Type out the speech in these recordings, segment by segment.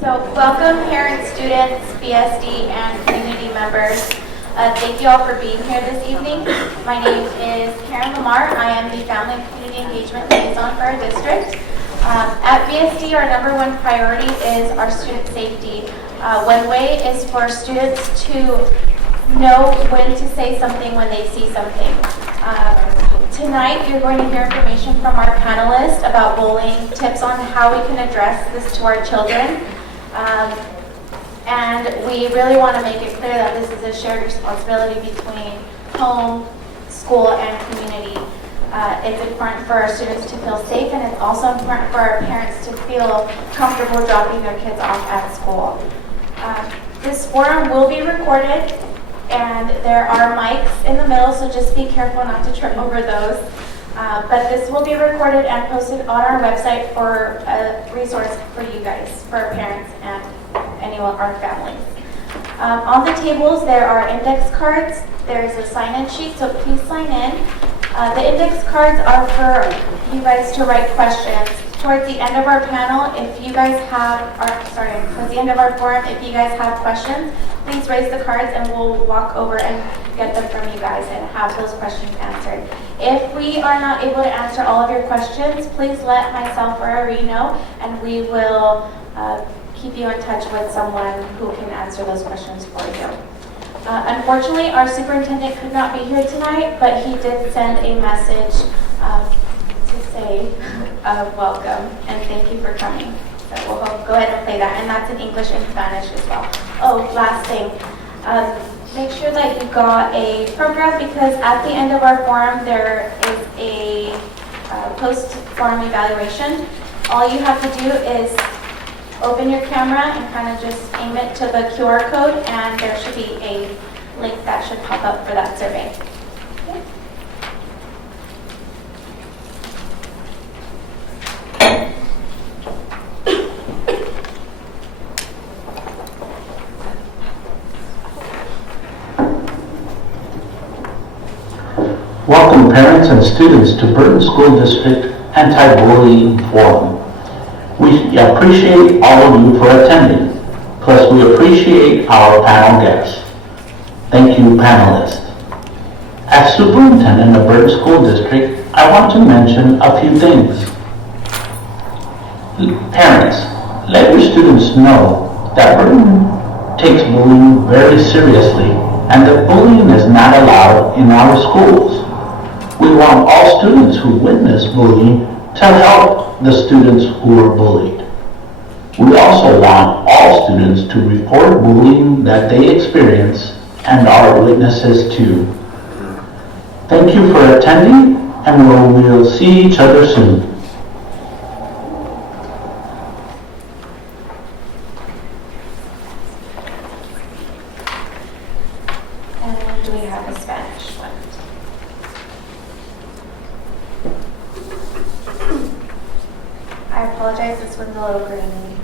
So welcome parents, students, BSD, and community members. Thank you all for being here this evening. My name is Karen Lamar. I am the Family and Community Engagement Liaison for our district. At BSD, our number one priority is our student safety. One way is for students to know when to say something when they see something. Tonight, you're going to hear information from our panelists about bullying, tips on how we can address this to our children. And we really want to make it clear that this is a shared responsibility between home, school, and community. It's important for our students to feel safe, and it's also important for our parents to feel comfortable dropping their kids off at school. This forum will be recorded, and there are mics in the middle, so just be careful not to trip over those. But this will be recorded and posted on our website for a resource for you guys, for our parents and anyone, our families. On the tables, there are index cards. There's a sign-in sheet, so please sign in. The index cards are for you guys to write questions. Towards the end of our panel, if you guys have, towards the end of our forum, if you guys have questions, please raise the cards and we'll walk over and get them from you guys and have those questions answered. If we are not able to answer all of your questions, please let myself or Ari know, and we will keep you in touch with someone who can answer those questions for you. Unfortunately, our superintendent could not be here tonight, but he did send a message to say welcome and thank you for coming. So we'll go ahead and play that, and that's in English and Spanish as well. Oh, last thing. Make sure that you got a program, because at the end of our forum there is a post-forum evaluation. All you have to do is open your camera and kind of just aim it to the QR code, and there should be a link that should pop up for that survey. Okay. Welcome parents and students to Burton School District Anti-Bullying Forum. We appreciate all of you for attending, plus we appreciate our panel guests. Thank you, panelists. As superintendent of Burton School District, I want to mention a few things. Parents, let your students know that Burton takes bullying very seriously and that bullying is not allowed in our schools. We want all students who witness bullying to help the students who are bullied. We also want all students to report bullying that they experience and are witnesses to. Thank you for attending, and we'll see each other soon. And do we have a Spanish one? I apologize, this one's a little grainy.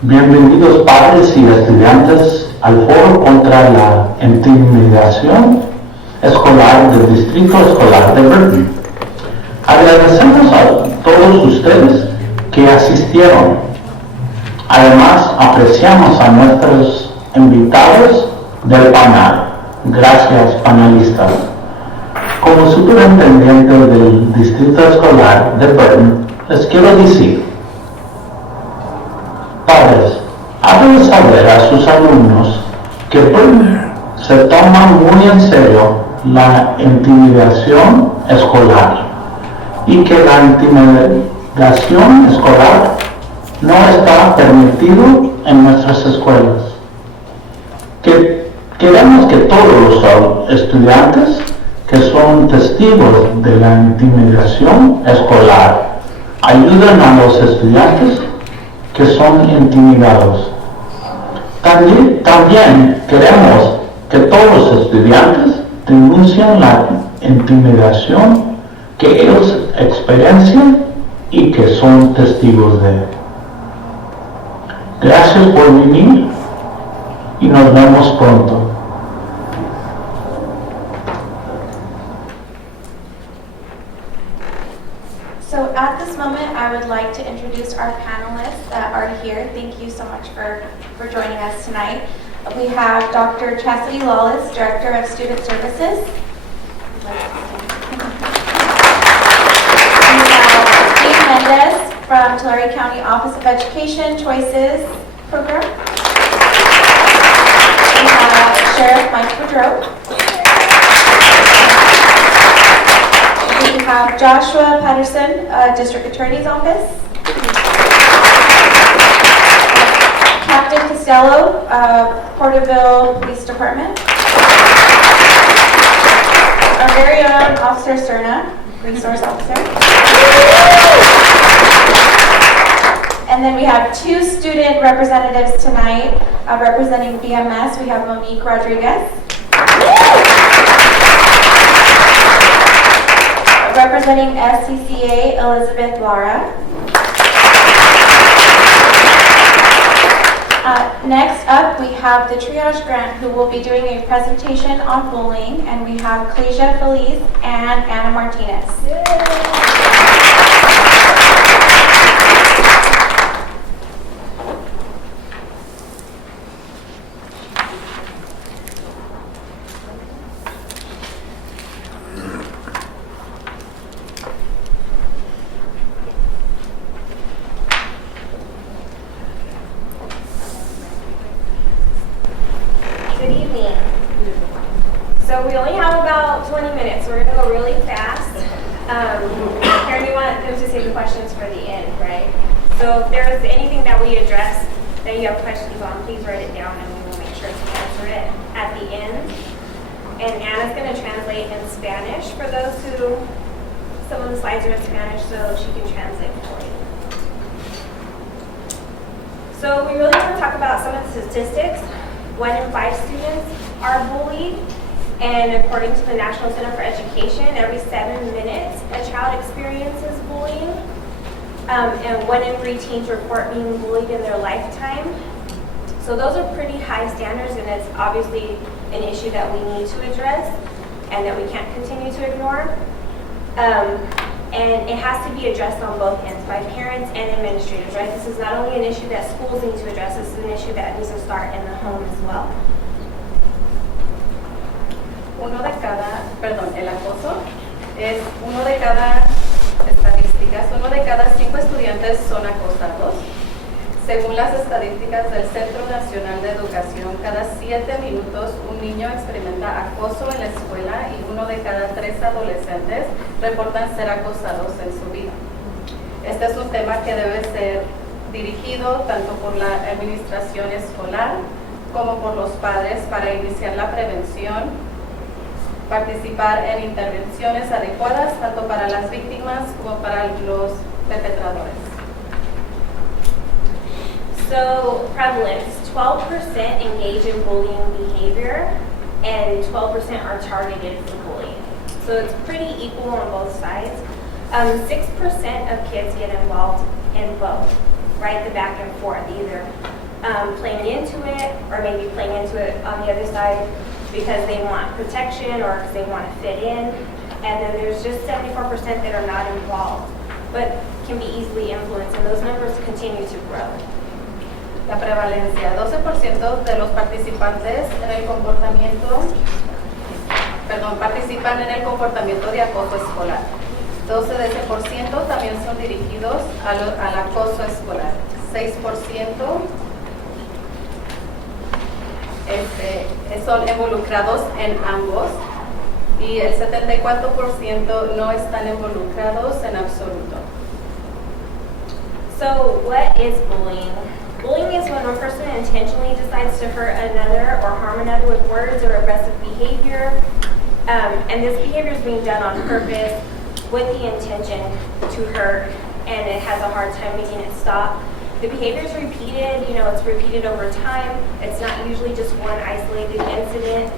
Bienvenidos padres y estudiantes al foro contra la intimidación escolar del Distrito Escolar de Burton. Agradecemos a todos ustedes que asistieron. Además, apreciamos a nuestros invitados del panel. Gracias, panelistas. Como superintendente del Distrito Escolar de Burton, les quiero decir: padres, háganle saber a sus alumnos que Burton se toma muy en serio la intimidación escolar y que la intimidación escolar no está permitido en nuestras escuelas. Queremos que todos los estudiantes que son testigos de la intimidación escolar ayuden a los estudiantes que son intimidados. También queremos que todos los estudiantes denuncien la intimidación que ellos experiencian y que son testigos de. Gracias por venir y nos vemos pronto. So at this moment, I would like to introduce our panelists that are here. Thank you so much for joining us tonight. We have Dr. Chastity Lawless, Director of Student Services. We have Steve Mendez from Tulare County Office of Education Choices Program. We have Sheriff Mike Boudreau. We have Joshua Patterson, District Attorney's Office. Captain Costello, Porterville Police Department. Our very own Officer Cerna, Resource Officer. And then we have two student representatives tonight representing BMS. We have Monique Rodriguez. Representing SCCA, Elizabeth Lara. Next up, we have the Triage Grant, who will be doing a presentation on bullying, and we have Clesia Feliz and Anna Martinez. Good evening. So we only have about 20 minutes, so we're going to go really fast. Karen, you want them to save the questions for the end, right? So if there's anything that we address that you have questions on, please write it down and we will make sure to answer it at the end. And Anna's going to translate in Spanish for those who, some of the slides are in Spanish, so she can translate for you. So we really want to talk about some of the statistics. 1 in 5 students are bullied, and according to the National Center for Education, every 7 minutes a child experiences bullying, and 1 in 3 teens report being bullied in their lifetime. So those are pretty high standards, and it's obviously an issue that we need to address and that we can't continue to ignore. And it has to be addressed on both ends, by parents and administrators, right? This is not only an issue that schools need to address, this is an issue that needs to start in the home as well. El acoso es uno de cada estadísticas, 1 de cada 5 estudiantes son acosados. Según las estadísticas del Centro Nacional de Educación, cada 7 minutos un niño experimenta acoso en la escuela y 1 de cada 3 adolescentes reportan ser acosados en su vida. Este es un tema que debe ser dirigido tanto por la administración escolar como por los padres para iniciar la prevención, participar en intervenciones adecuadas tanto para las víctimas como para los perpetradores. So prevalence, 12% engage in bullying behavior and 12% are targeted for bullying. So it's pretty equal on both sides. 6% of kids get involved in both, right? The back and forth, either playing into it or maybe playing into it on the other side because they want protection or because they want to fit in. And then there's just 74% that are not involved, but can be easily influenced, and those numbers continue to grow. La prevalencia, 12% de los participantes en el comportamiento, participan en el comportamiento de acoso escolar. 12 de ese por ciento también son dirigidos al acoso escolar. 6% son involucrados en ambos y el 74% no están involucrados en absoluto. So what is bullying? Bullying is when one person intentionally decides to hurt another or harm another with words or aggressive behavior. And this behavior is being done on purpose with the intention to hurt, and it has a hard time making it stop. The behavior is repeated, it's repeated over time. It's not usually just one isolated incident.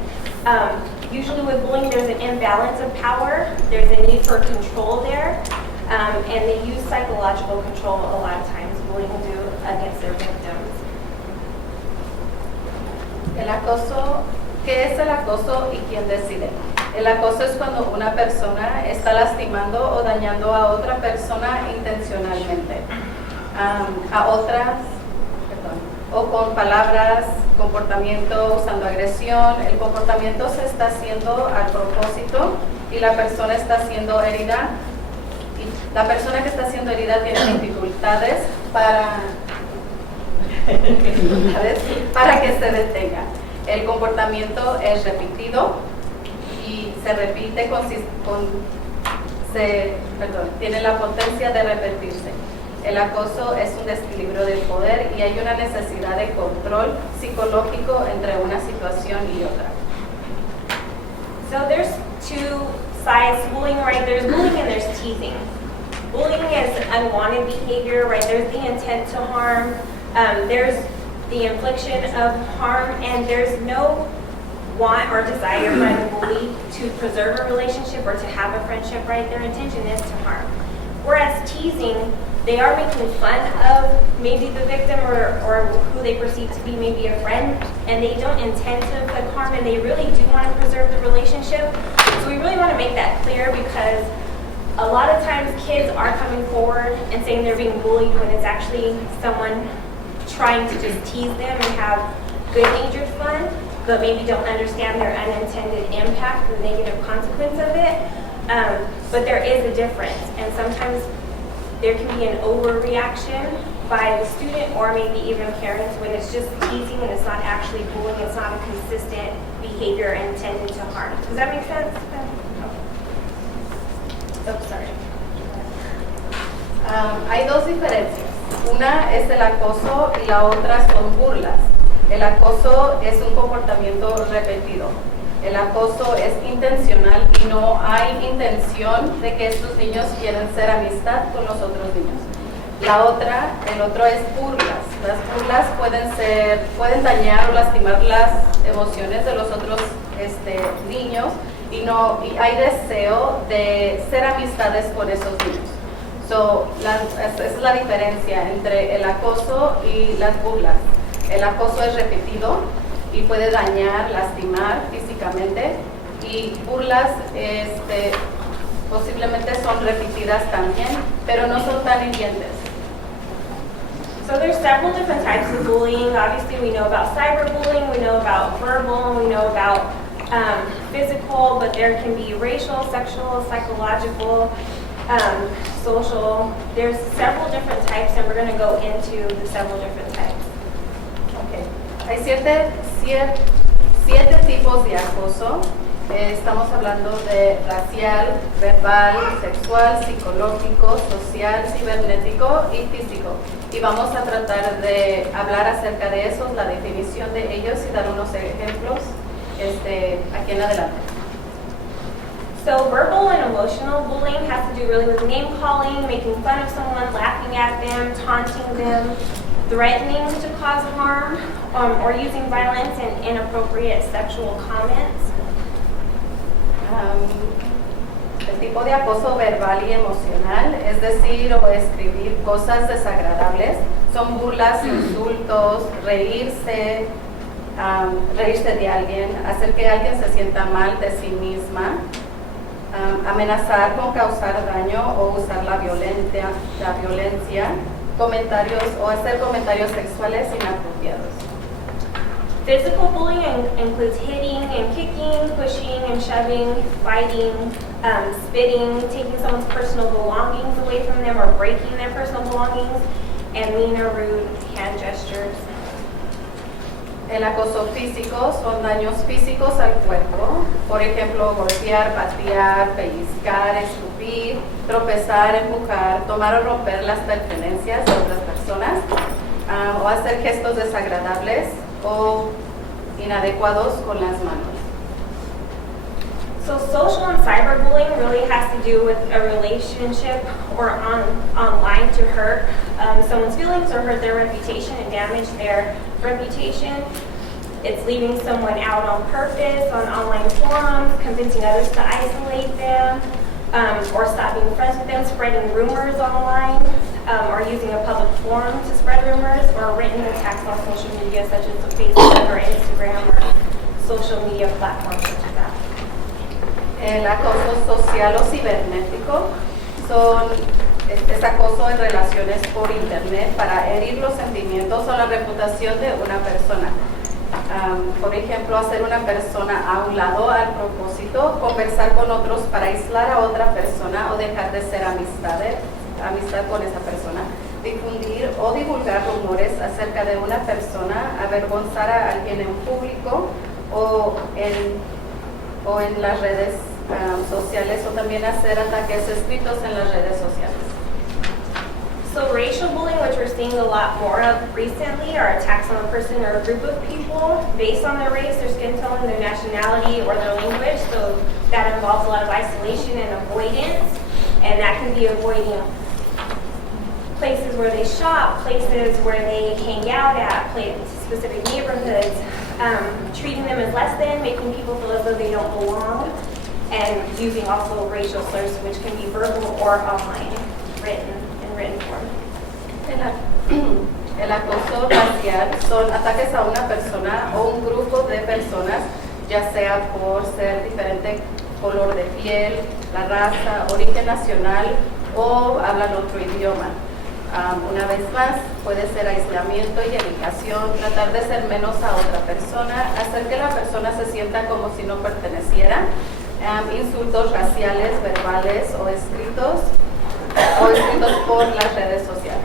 Usually with bullying, there's an imbalance of power. There's a need for control there. And they use psychological control a lot of times, bullying do, against their victims. El acoso, ¿qué es el acoso y quién decide? El acoso es cuando una persona está lastimando o dañando a otra persona intencionalmente, a otras, o con palabras, comportamiento, usando agresión. El comportamiento se está haciendo a propósito y la persona está siendo herida. Y la persona que está siendo herida tiene dificultades para que se detenga. El comportamiento es repetido y se repite tiene la potencia de repetirse. El acoso es un desequilibrio del poder y hay una necesidad de control psicológico entre una situación y otra. So there's two sides to bullying, right? There's bullying and there's teasing. Bullying is unwanted behavior, right? There's the intent to harm. There's the infliction of harm, and there's no want or desire by the bully to preserve a relationship or to have a friendship, right? Their intention is to harm. Whereas teasing, they are making fun of maybe the victim or who they perceive to be maybe a friend, and they don't intend to inflict harm, and they really do want to preserve the relationship. So we really want to make that clear, because a lot of times kids are coming forward and saying they're being bullied when it's actually someone trying to just tease them and have good-natured fun, but maybe don't understand their unintended impact, the negative consequence of it. But there is a difference, and sometimes there can be an overreaction by the student or maybe even parents when it's just teasing and it's not actually bullying, it's not a consistent behavior intended to harm. Does that make sense? Oh, sorry. Hay dos diferencias. Una es el acoso y la otra son burlas. El acoso es un comportamiento repetido. El acoso es intencional y no hay intención de que estos niños quieran hacer amistad con los otros niños. El otro es burlas. Las burlas pueden dañar o lastimar las emociones de los otros niños y hay deseo de ser amistades con esos niños. Esa es la diferencia entre el acoso y las burlas. El acoso es repetido y puede dañar, lastimar físicamente, y burlas posiblemente son repetidas también, pero no son tan hirientes. So there's several different types of bullying. Obviously, we know about cyberbullying, we know about verbal, we know about physical, but there can be racial, sexual, psychological, social. There's several different types, and we're going to go into the several different types. Okay. Hay siete tipos de acoso. Estamos hablando de racial, verbal, sexual, psicológico, social, cibernético y físico. Y vamos a tratar de hablar acerca de esos, la definición de ellos y dar unos ejemplos aquí en adelante. So verbal and emotional bullying has to do really with name calling, making fun of someone, laughing at them, taunting them, threatening to cause harm, or using violence and inappropriate sexual comments. El tipo de acoso verbal y emocional, es decir, o escribir cosas desagradables, son burlas, insultos, reírse de alguien, hacer que alguien se sienta mal de sí misma, amenazar con causar daño o usar la violencia, comentarios o hacer comentarios sexuales inapropiados. Physical bullying includes hitting and kicking, pushing and shoving, fighting, spitting, taking someone's personal belongings away from them or breaking their personal belongings, and mean or rude hand gestures. El acoso físico son daños físicos al cuerpo, por ejemplo, golpear, patear, pellizcar, escupir, tropezar, empujar, tomar o romper las pertenencias de otras personas, o hacer gestos desagradables o inadecuados con las manos. So social and cyberbullying really has to do with a relationship or online to hurt someone's feelings or hurt their reputation and damage their reputation. It's leaving someone out on purpose on online forums, convincing others to isolate them, or stopping friends with them, spreading rumors online, or using a public forum to spread rumors, or written attacks on social media such as Facebook or Instagram or social media platforms such as that. El acoso social o cibernético es acoso en relaciones por internet para herir los sentimientos o la reputación de una persona. Por ejemplo, hacer una persona a un lado al propósito, conversar con otros para aislar a otra persona o dejar de ser amistad con esa persona, difundir o divulgar rumores acerca de una persona, avergonzar a alguien en público o en las redes sociales, o también hacer ataques escritos en las redes sociales. So racial bullying, which we're seeing a lot more of recently, are attacks on a person or a group of people based on their race, their skin tone, their nationality, or their language. So that involves a lot of isolation and avoidance, and that can be avoiding places where they shop, places where they hang out at, specific neighborhoods, treating them as less than, making people feel as though they don't belong, and using also racial slurs, which can be verbal or online, written form. El acoso racial son ataques a una persona o un grupo de personas, ya sea por ser diferente color de piel, la raza, origen nacional o hablan otro idioma. Una vez más, puede ser aislamiento y evitación, tratar de ser menos a otra persona, hacer que la persona se sienta como si no perteneciera, insultos raciales, verbales o escritos por las redes sociales.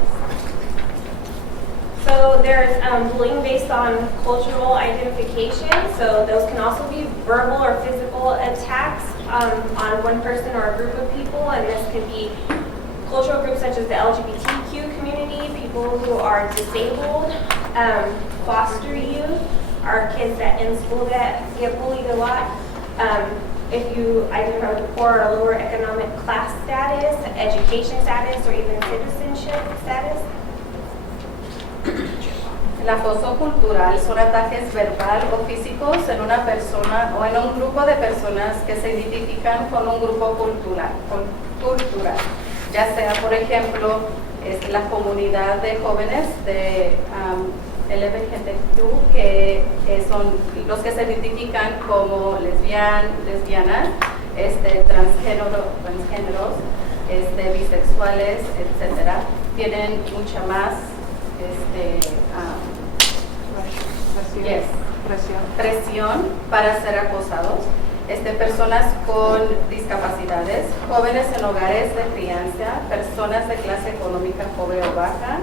So there's bullying based on cultural identification. So those can also be verbal or physical attacks on one person or a group of people, and this can be cultural groups such as the LGBTQ community, people who are disabled, foster youth, are kids that in school that get bullied a lot. If you identify with poor or lower economic class status, education status, or even citizenship status. El acoso cultural son ataques verbal o físicos en una persona o en un grupo de personas que se identifican con un grupo cultural, ya sea, por ejemplo, la comunidad de jóvenes de LGBTQ, que son los que se identifican como lesbianas, transgéneros, bisexuales, etcétera, tienen mucha más presión para ser acosados. Personas con discapacidades, jóvenes en hogares de crianza, personas de clase económica pobre o baja,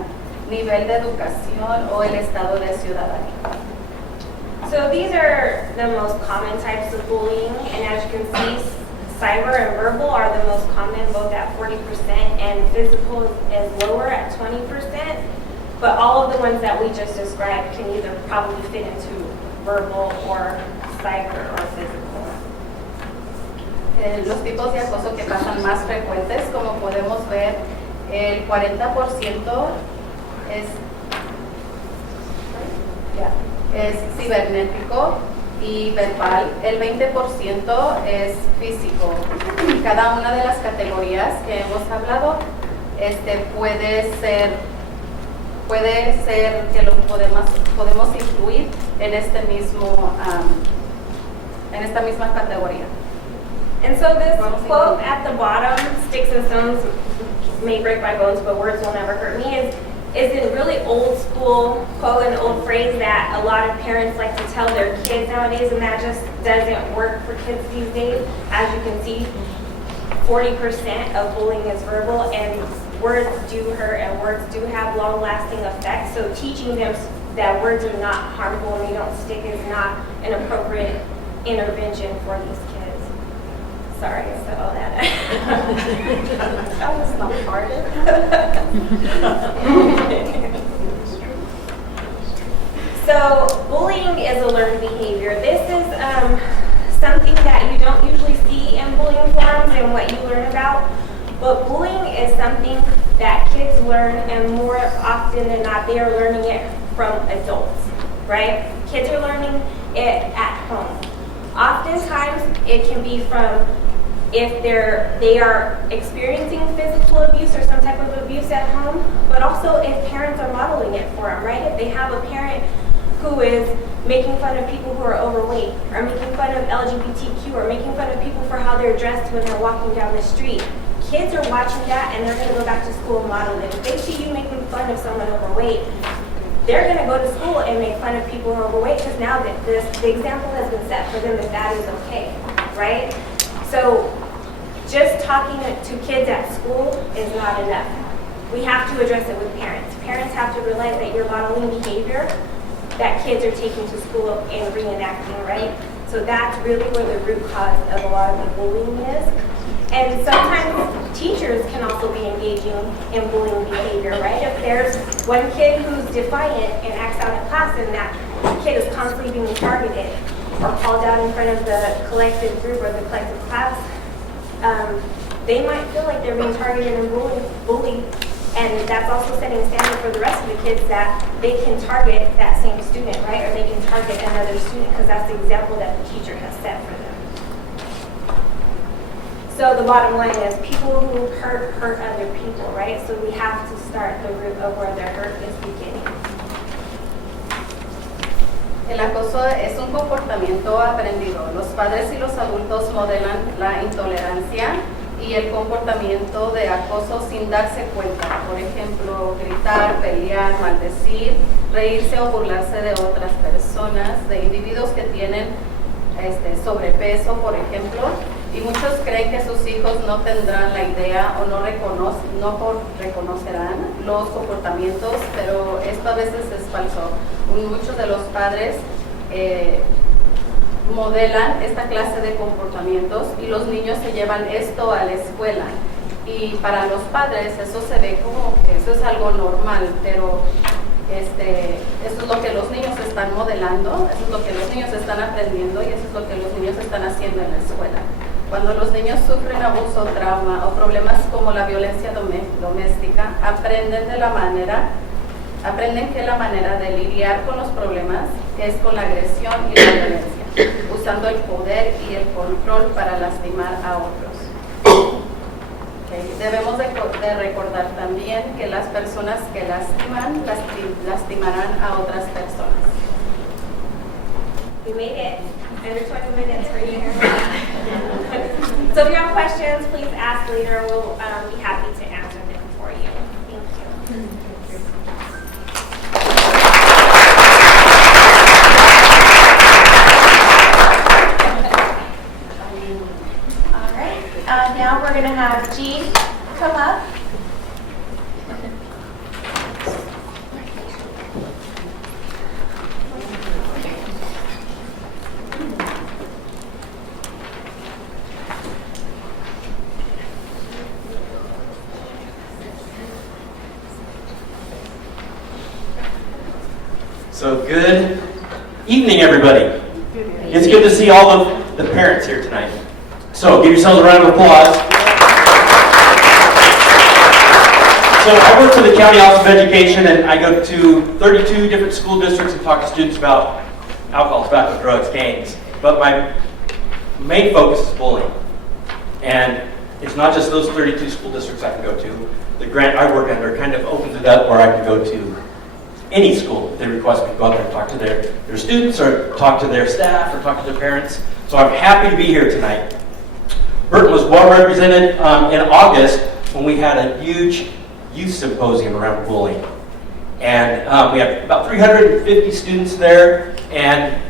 nivel de educación o el estado de ciudadanía. So these are the most common types of bullying, and as you can see, cyber and verbal are the most common, both at 40%, and physical is lower at 20%. But all of the ones that we just described can either probably fit into verbal or cyber or physical. Los tipos de acoso que pasan más frecuentes, como podemos ver, el 40% es cibernético y verbal, el 20% es físico. Cada una de las categorías que hemos hablado puede ser que lo podemos incluir en esta misma categoría. And so this quote at the bottom, "Sticks and stones may break my bones, but words will never hurt me," is a really old school quote, an old phrase that a lot of parents like to tell their kids nowadays, and that just doesn't work for kids these days. As you can see, 40% of bullying is verbal, and words do hurt, and words do have long-lasting effects. So teaching them that words are not harmful and they don't stick is not an appropriate intervention for these kids. Sorry, I said all that. That was not hard. So bullying is a learned behavior. This is something that you don't usually see in bullying forums and what you learn about. But bullying is something that kids learn, and more often than not, they are learning it from adults, right? Kids are learning it at home. Oftentimes, it can be from if they are experiencing physical abuse or some type of abuse at home, but also if parents are modeling it for them, right? If they have a parent who is making fun of people who are overweight, or making fun of LGBTQ, or making fun of people for how they're dressed when they're walking down the street. Kids are watching that and they're going to go back to school and model it. If they see you making fun of someone overweight, they're going to go to school and make fun of people who are overweight because now the example has been set for them that is okay, right? So just talking to kids at school is not enough. We have to address it with parents. Parents have to realize that you're modeling behavior that kids are taking to school and reenacting, right? So that's really where the root cause of a lot of the bullying is. And sometimes teachers can also be engaging in bullying behavior, right? If there's one kid who's defiant and acts out in class and that kid is constantly being targeted or called out in front of the collective group or the collective class, they might feel like they're being targeted and bullied. And that's also setting a standard for the rest of the kids that they can target that same student, right? Or they can target another student because that's the example that the teacher has set for them. So the bottom line is people who hurt other people, right? So we have to start the root of where their hurt is beginning. El acoso es un comportamiento aprendido. Los padres y los adultos modelan la intolerancia y el comportamiento de acoso sin darse cuenta. Por ejemplo, gritar, pelear, maldecir, reírse o burlarse de otras personas, de individuos que tienen sobrepeso, por ejemplo. Y muchos creen que sus hijos no tendrán la idea o no reconocerán los comportamientos, pero esto a veces es falso. Muchos de los padres modelan esta clase de comportamientos y los niños se llevan esto a la escuela. Y para los padres eso se ve como que eso es algo normal, pero eso es lo que los niños están modelando, eso es lo que los niños están aprendiendo y eso es lo que los niños están haciendo en la escuela. Cuando los niños sufren abuso, trauma o problemas como la violencia doméstica, aprenden que la manera de lidiar con los problemas es con la agresión y la violencia, usando el poder y el control para lastimar a otros. Okay. Debemos de recordar también que las personas que lastiman, lastimarán a otras personas. We made it. Under 20 minutes for you. So if you have questions, please ask later. We'll be happy to answer them for you. Thank you. All right, now we're going to have Jean come up. So good evening, everybody. It's good to see all of the parents here tonight. So give yourselves a round of applause. So I work for the County Office of Education, and I go to 32 different school districts and talk to students about alcohol, tobacco, drugs, gangs. But my main focus is bullying. And it's not just those 32 school districts I can go to. The grant I work under kind of opens it up where I can go to any school if they request me to go out there and talk to their students or talk to their staff or talk to their parents. So I'm happy to be here tonight. Burton was well represented in August when we had a huge youth symposium around bullying. And we had about 350 students there, and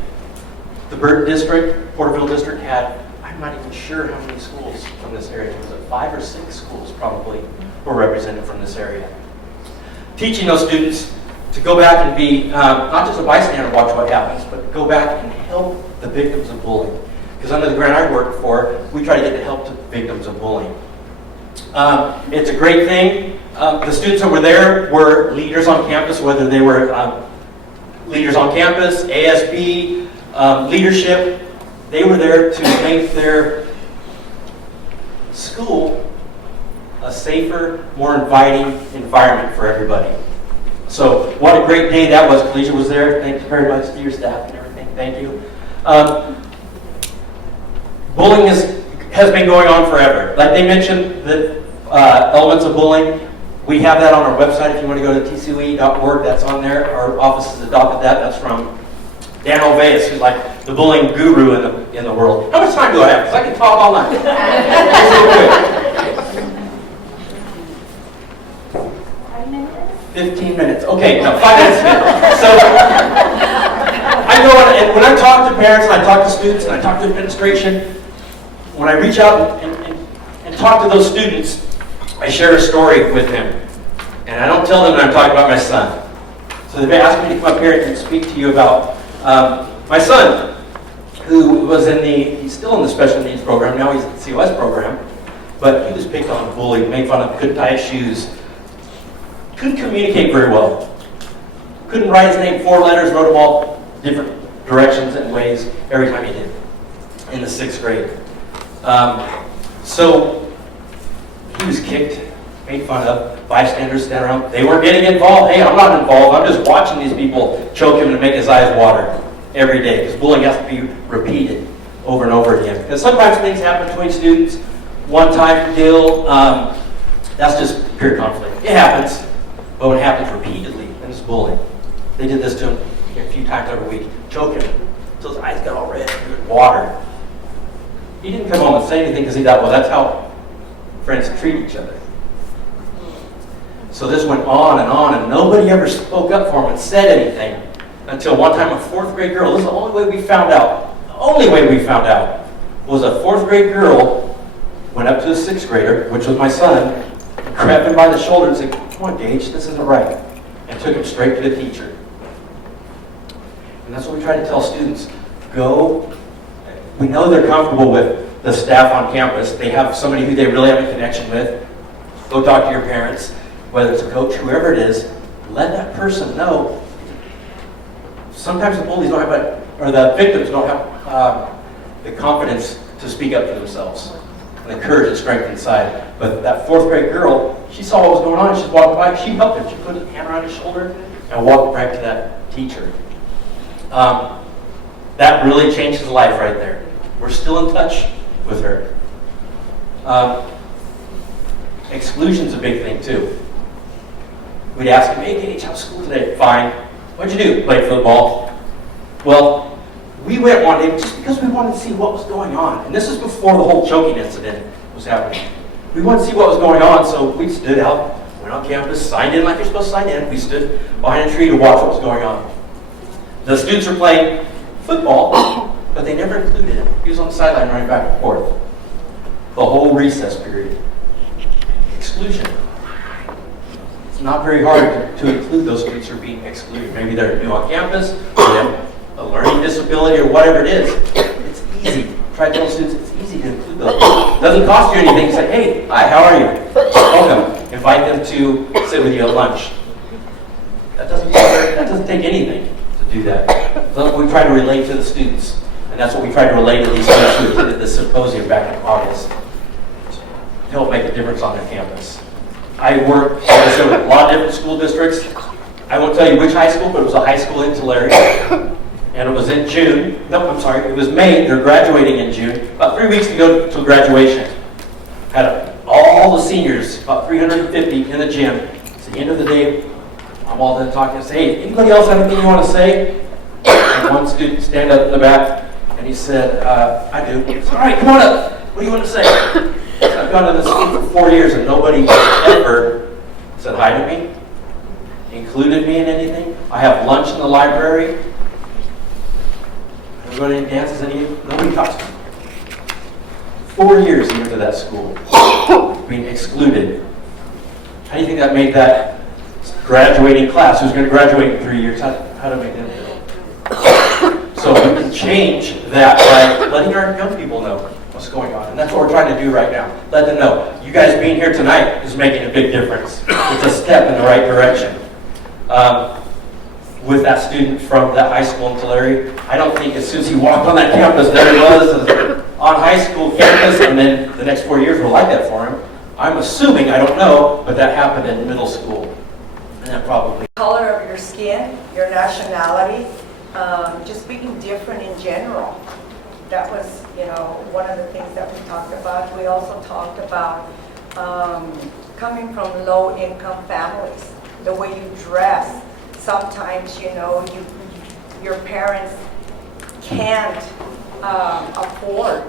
the Burton district, Porterville district had, I'm not even sure how many schools from this area. Was it 5 or 6 schools probably were represented from this area. Teaching those students to go back and be not just a bystander and watch what happens, but go back and help the victims of bullying. Because under the grant I work for, we try to get the help to victims of bullying. It's a great thing. The students that were there were leaders on campus, whether they were leaders on campus, ASB, leadership. They were there to make their school a safer, more inviting environment for everybody. So what a great day that was. Collegiate was there. Thank you very much to your staff and everything. Thank you. Bullying has been going on forever. Like they mentioned, the elements of bullying, we have that on our website. If you want to go to tcue.org, that's on there. Our office has adopted that. That's from Dan Oveas, who's like the bullying guru in the world. How much time do I have? Because I can talk all night. Just real quick. 5 minutes? 15 minutes. Okay, no, 5 minutes. So I go and when I talk to parents and I talk to students and I talk to administration, when I reach out and talk to those students, I share a story with them. And I don't tell them that I'm talking about my son. So they've asked me to come up here and speak to you about my son, who was he's still in the special needs program, now he's in the COS program, but he was picked on, bullied, made fun of, couldn't tie his shoes, couldn't communicate very well, couldn't write his name 4 letters, wrote them all different directions and ways every time he did in the 6th grade. So he was kicked, made fun of, bystanders stand around. They weren't getting involved. Hey, I'm not involved. I'm just watching these people choke him and make his eyes water every day, because bullying has to be repeated over and over again. Because sometimes things happen between students, one-time deal, that's just pure conflict. It happens, but when it happens repeatedly, then it's bullying. They did this to him a few times every week, choke him until his eyes got all red, water. He didn't come home and say anything because he thought, well, that's how friends treat each other. So this went on, and nobody ever spoke up for him and said anything until one time a 4th grade girl, this is the only way we found out, was a 4th grade girl went up to a 6th grader, which was my son, grabbed him by the shoulder and said, come on, Gage, this isn't right, and took him straight to the teacher. And that's what we try to tell students. Go. We know they're comfortable with the staff on campus. They have somebody who they really have a connection with. Go talk to your parents, whether it's a coach, whoever it is. Let that person know. Sometimes the bullies don't have, or the victims don't have the confidence to speak up for themselves, and the courage and strength inside. But that 4th grade girl, she saw what was going on. She's walking by. She helped him. She put her hand around his shoulder and walked back to that teacher. That really changed his life right there. We're still in touch with her. Exclusion's a big thing too. We'd ask him, hey, Gage, how's school today? Fine. What'd you do? Played football. Well, we went one day just because we wanted to see what was going on. And this is before the whole choking incident was happening. We wanted to see what was going on, so we stood out, went on campus, signed in like you're supposed to sign in. We stood behind a tree to watch what was going on. The students were playing football, but they never included him. He was on the sideline running back and forth the whole recess period. Exclusion. It's not very hard to include those students who are being excluded. Maybe they're new on campus, or they have a learning disability, or whatever it is. It's easy. Try to tell students it's easy to include those. It doesn't cost you anything. Say, hey, hi, how are you? Welcome. Invite them to sit with you at lunch. That doesn't take anything to do that. That's what we try to relate to the students. And that's what we tried to relate to these students who attended this symposium back in August to help make a difference on their campus. I work, like I said, with a lot of different school districts. I won't tell you which high school, but it was a high school in Tulare. And it was in June. No, I'm sorry, it was May. They're graduating in June. About 3 weeks to go to graduation. Had all the seniors, about 350 in the gym. It's the end of the day. I'm all done talking and say, hey, anybody else have anything you want to say? And one student stand up in the back. And he said, I do. He said, all right, come on up. What do you want to say? I've gone to this school for 4 years and nobody ever said hi to me, included me in anything. I have lunch in the library. I go to any dances, nobody talks to me. 4 years he went to that school, being excluded. How do you think that made that graduating class, who's going to graduate in 3 years, how to make them feel? So we can change that by letting our young people know what's going on. And that's what we're trying to do right now. Let them know. You guys being here tonight is making a big difference. It's a step in the right direction. With that student from that high school in Tulare, I don't think as soon as he walked on that campus, there he was on high school campus, and then the next 4 years were like that for him. I'm assuming, I don't know, but that happened in middle school. And that probably. Color of your skin, your nationality, just being different in general. That was, one of the things that we talked about. We also talked about coming from low-income families, the way you dress. Sometimes, your parents can't afford,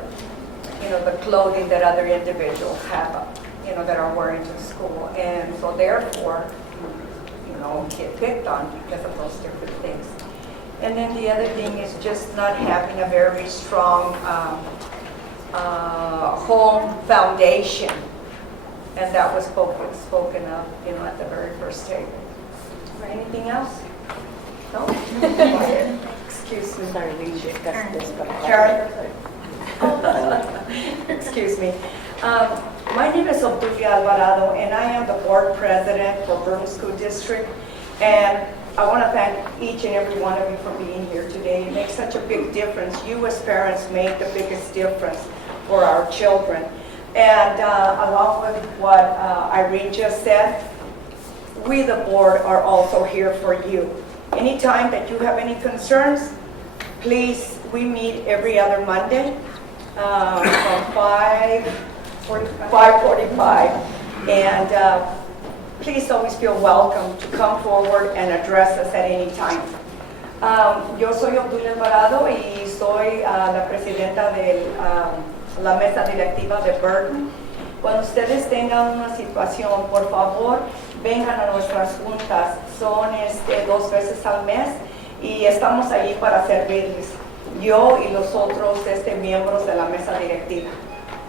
the clothing that other individuals have, that are wearing to school. And so therefore, get picked on because of those different things. And then the other thing is just not having a very strong home foundation. And that was spoken of, at the very first table. Anything else? No? Excuse me. Karen? Excuse me. My name is Obdulia Alvarado, and I am the board president for Burton School District. And I want to thank each and every one of you for being here today. It makes such a big difference. You as parents make the biggest difference for our children. And along with what Irene just said, we, the board, are also here for you. Anytime that you have any concerns, please, we meet every other Monday from 5:45. And please always feel welcome to come forward and address us at any time. Yo soy Obdulia Alvarado y soy la presidenta de la mesa directiva de Burton. Cuando ustedes tengan una situación, por favor, vengan a nuestras juntas. Son 2 veces al mes y estamos ahí para servirles. Yo y los otros miembros de la mesa directiva.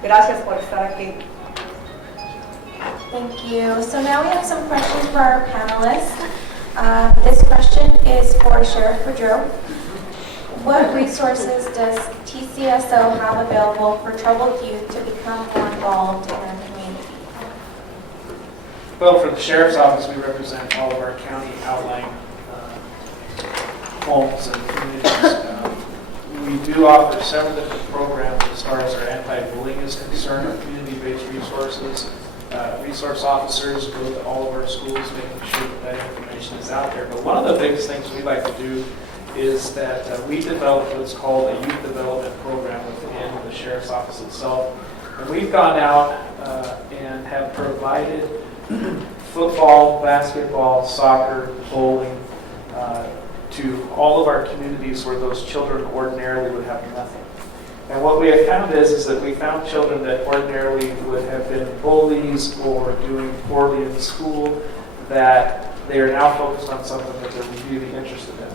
Gracias por estar aquí. Thank you. So now we have some questions for our panelists. This question is for Sheriff Boudreaux. What resources does TCSO have available for troubled youth to become more involved in their community? Well, for the Sheriff's Office, we represent all of our county outlying homes and communities. We do offer several different programs as far as our anti-bullying is concerned, our community-based resources. Resource officers go to all of our schools, making sure that information is out there. But one of the biggest things we like to do is that we developed what's called a youth development program within the Sheriff's Office itself. And we've gone out and have provided football, basketball, soccer, bowling to all of our communities where those children ordinarily would have nothing. And what we have found is that we found children that ordinarily would have been bullies or doing poorly in school, that they are now focused on something that they're really interested in.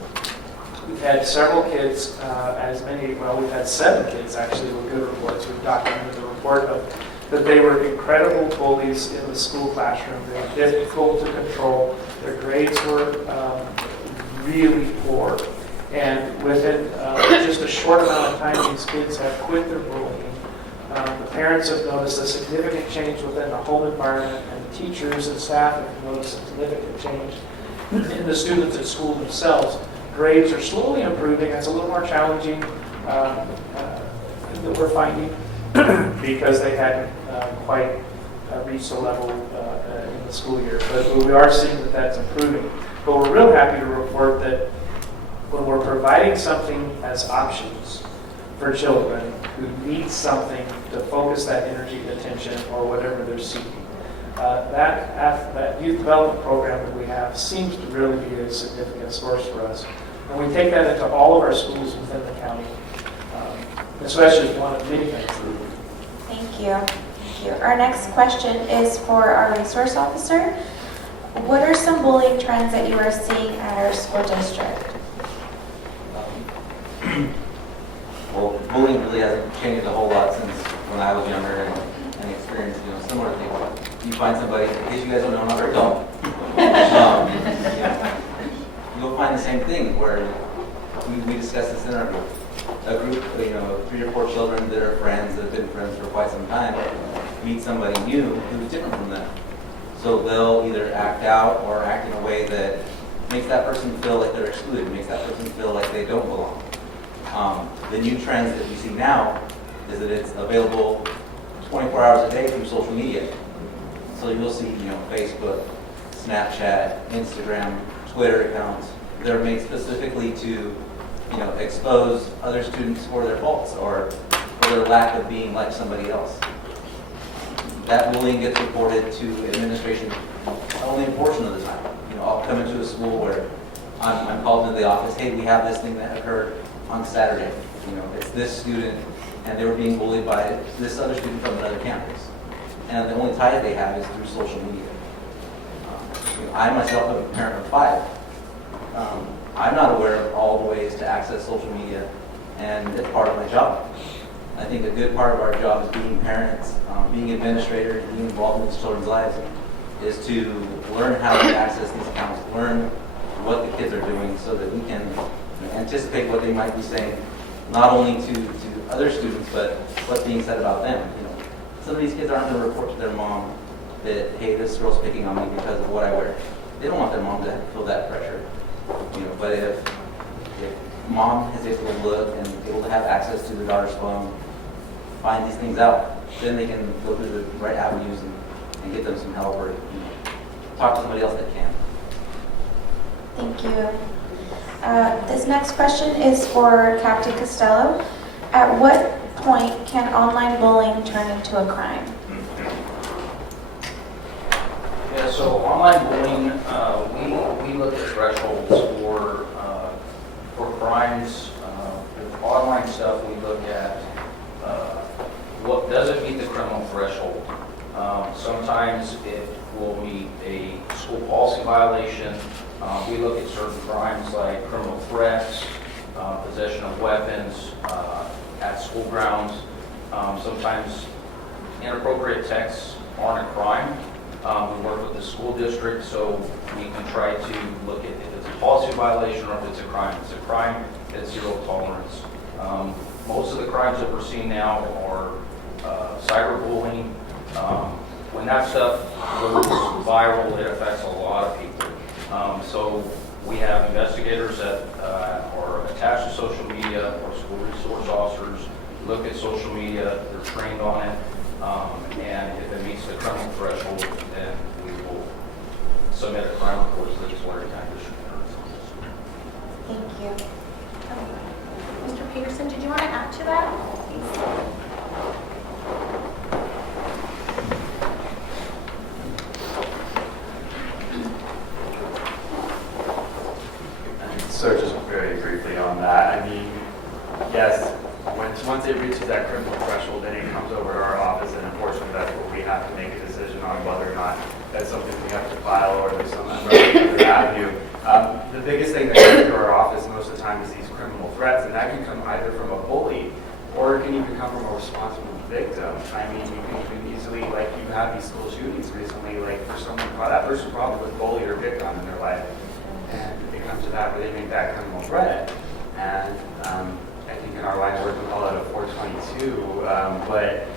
We've had several kids, we've had 7 kids actually with good reports. We've documented the report of that they were incredible bullies in the school classroom. They were difficult to control. Their grades were really poor. And within just a short amount of time, these kids have quit their bullying. The parents have noticed a significant change within the home environment, and the teachers and staff have noticed a significant change in the students at school themselves. Grades are slowly improving. It's a little more challenging that we're finding because they hadn't quite reached a level in the school year. But we are seeing that that's improving. But we're real happy to report that when we're providing something as options for children who need something to focus that energy, attention, or whatever they're seeking, that youth development program that we have seems to really be a significant source for us. And we take that into all of our schools within the county. So that's just one of many things. Thank you. Thank you. Our next question is for our resource officer. What are some bullying trends that you are seeing at our school district? Well, bullying really hasn't changed a whole lot since when I was younger and experienced, similar things. You find somebody, in case you guys don't know, I'm not very tall. You'll find the same thing where we discussed this in our group. A group, 3 or 4 children that are friends, that have been friends for quite some time, meet somebody new who's different from them. So they'll either act out or act in a way that makes that person feel like they're excluded, makes that person feel like they don't belong. The new trends that we see now is that it's available 24 hours a day through social media. So you'll see, Facebook, Snapchat, Instagram, Twitter accounts that are made specifically to, expose other students for their faults or for their lack of being like somebody else. That bullying gets reported to administration only a portion of the time. I'll come into a school where I'm called into the office, hey, we have this thing that occurred on Saturday. you know, it's this student, and they were being bullied by this other student from another campus. And the only tie they have is through social media. You know, I myself am a parent of 5. I'm not aware of all the ways to access social media, and it's part of my job. I think a good part of our job as being parents, being administrators, being involved in these children's lives, is to learn how to access these accounts, learn what the kids are doing so that we can anticipate what they might be saying, not only to other students, but what's being said about them. You know, some of these kids aren't going to report to their mom that, hey, this girl's picking on me because of what I wear. They don't want their mom to feel that pressure. You know, but if mom is able to look and able to have access to their daughter's phone, find these things out, then they can go through the right avenues and get them some help, or talk to somebody else that can. Thank you. This next question is for Captain Costello. At what point can online bullying turn into a crime? Yeah, so online bullying, we look at thresholds for crimes. With online stuff, we look at what doesn't meet the criminal threshold. Sometimes it will meet a school policy violation. We look at certain crimes like criminal threats, possession of weapons at school grounds. Sometimes inappropriate texts aren't a crime. We work with the school district, so we can try to look at if it's a policy violation or if it's a crime. If it's a crime, it's zero tolerance. Most of the crimes that we're seeing now are cyberbullying. When that stuff goes viral, it affects a lot of people. So we have investigators that are attached to social media, or school resource officers look at social media, they're trained on it, and if it meets the criminal threshold, then we will submit a crime report to the disciplinary county district attorney's office. Thank you. Mr. Peterson, did you want to add to that? So just very briefly on that, I mean, yes, once it reaches that criminal threshold, then it comes over to our office, and unfortunately that's where we have to make a decision on whether or not that's something we have to file or there's some other avenue. The biggest thing that comes through our office most of the time is these criminal threats, and that can come either from a bully or it can even come from a responsible victim. I mean, you can even easily, like, you have these school shootings recently, like for someone, that person probably was bullied or picked on in their life, and it comes to that where they make that criminal threat. And I think in our line of work we call it a 422, but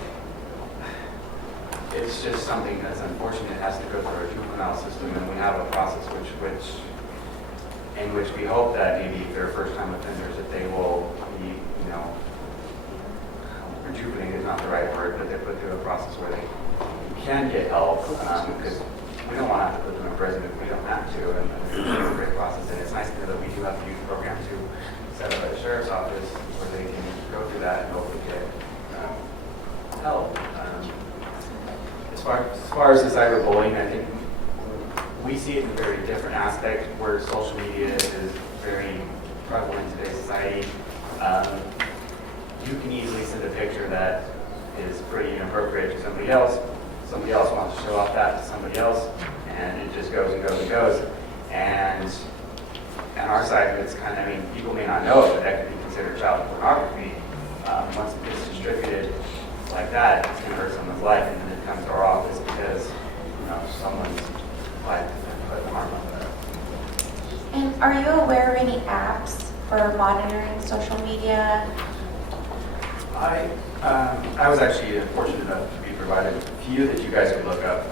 it's just something that's unfortunate. It has to go through our juvenile system, and we have a process in which we hope that maybe if they're first-time offenders, that they will be, you know, rejuvenated is not the right word, but they're put through a process where they can get help, because we don't want to have to put them in prison if we don't have to, and it's a great process. And it's nice to know that we do have a youth program too, set up at the sheriff's office where they can go through that and hopefully get help. As far as the cyberbullying, I think we see it in a very different aspect where social media is very prevalent in today's society. You can easily send a picture that is pretty inappropriate to somebody else. Somebody else wants to show off that to somebody else, and it just goes and goes and goes. And on our side, it's kind of, I mean, people may not know it, but that could be considered child pornography. Once it's distributed like that, it's going to hurt someone's life, and then it comes to our office because, you know, someone's life has been put in harm of that. And are you aware of any apps for monitoring social media? I was actually fortunate enough to be provided a few that you guys could look up.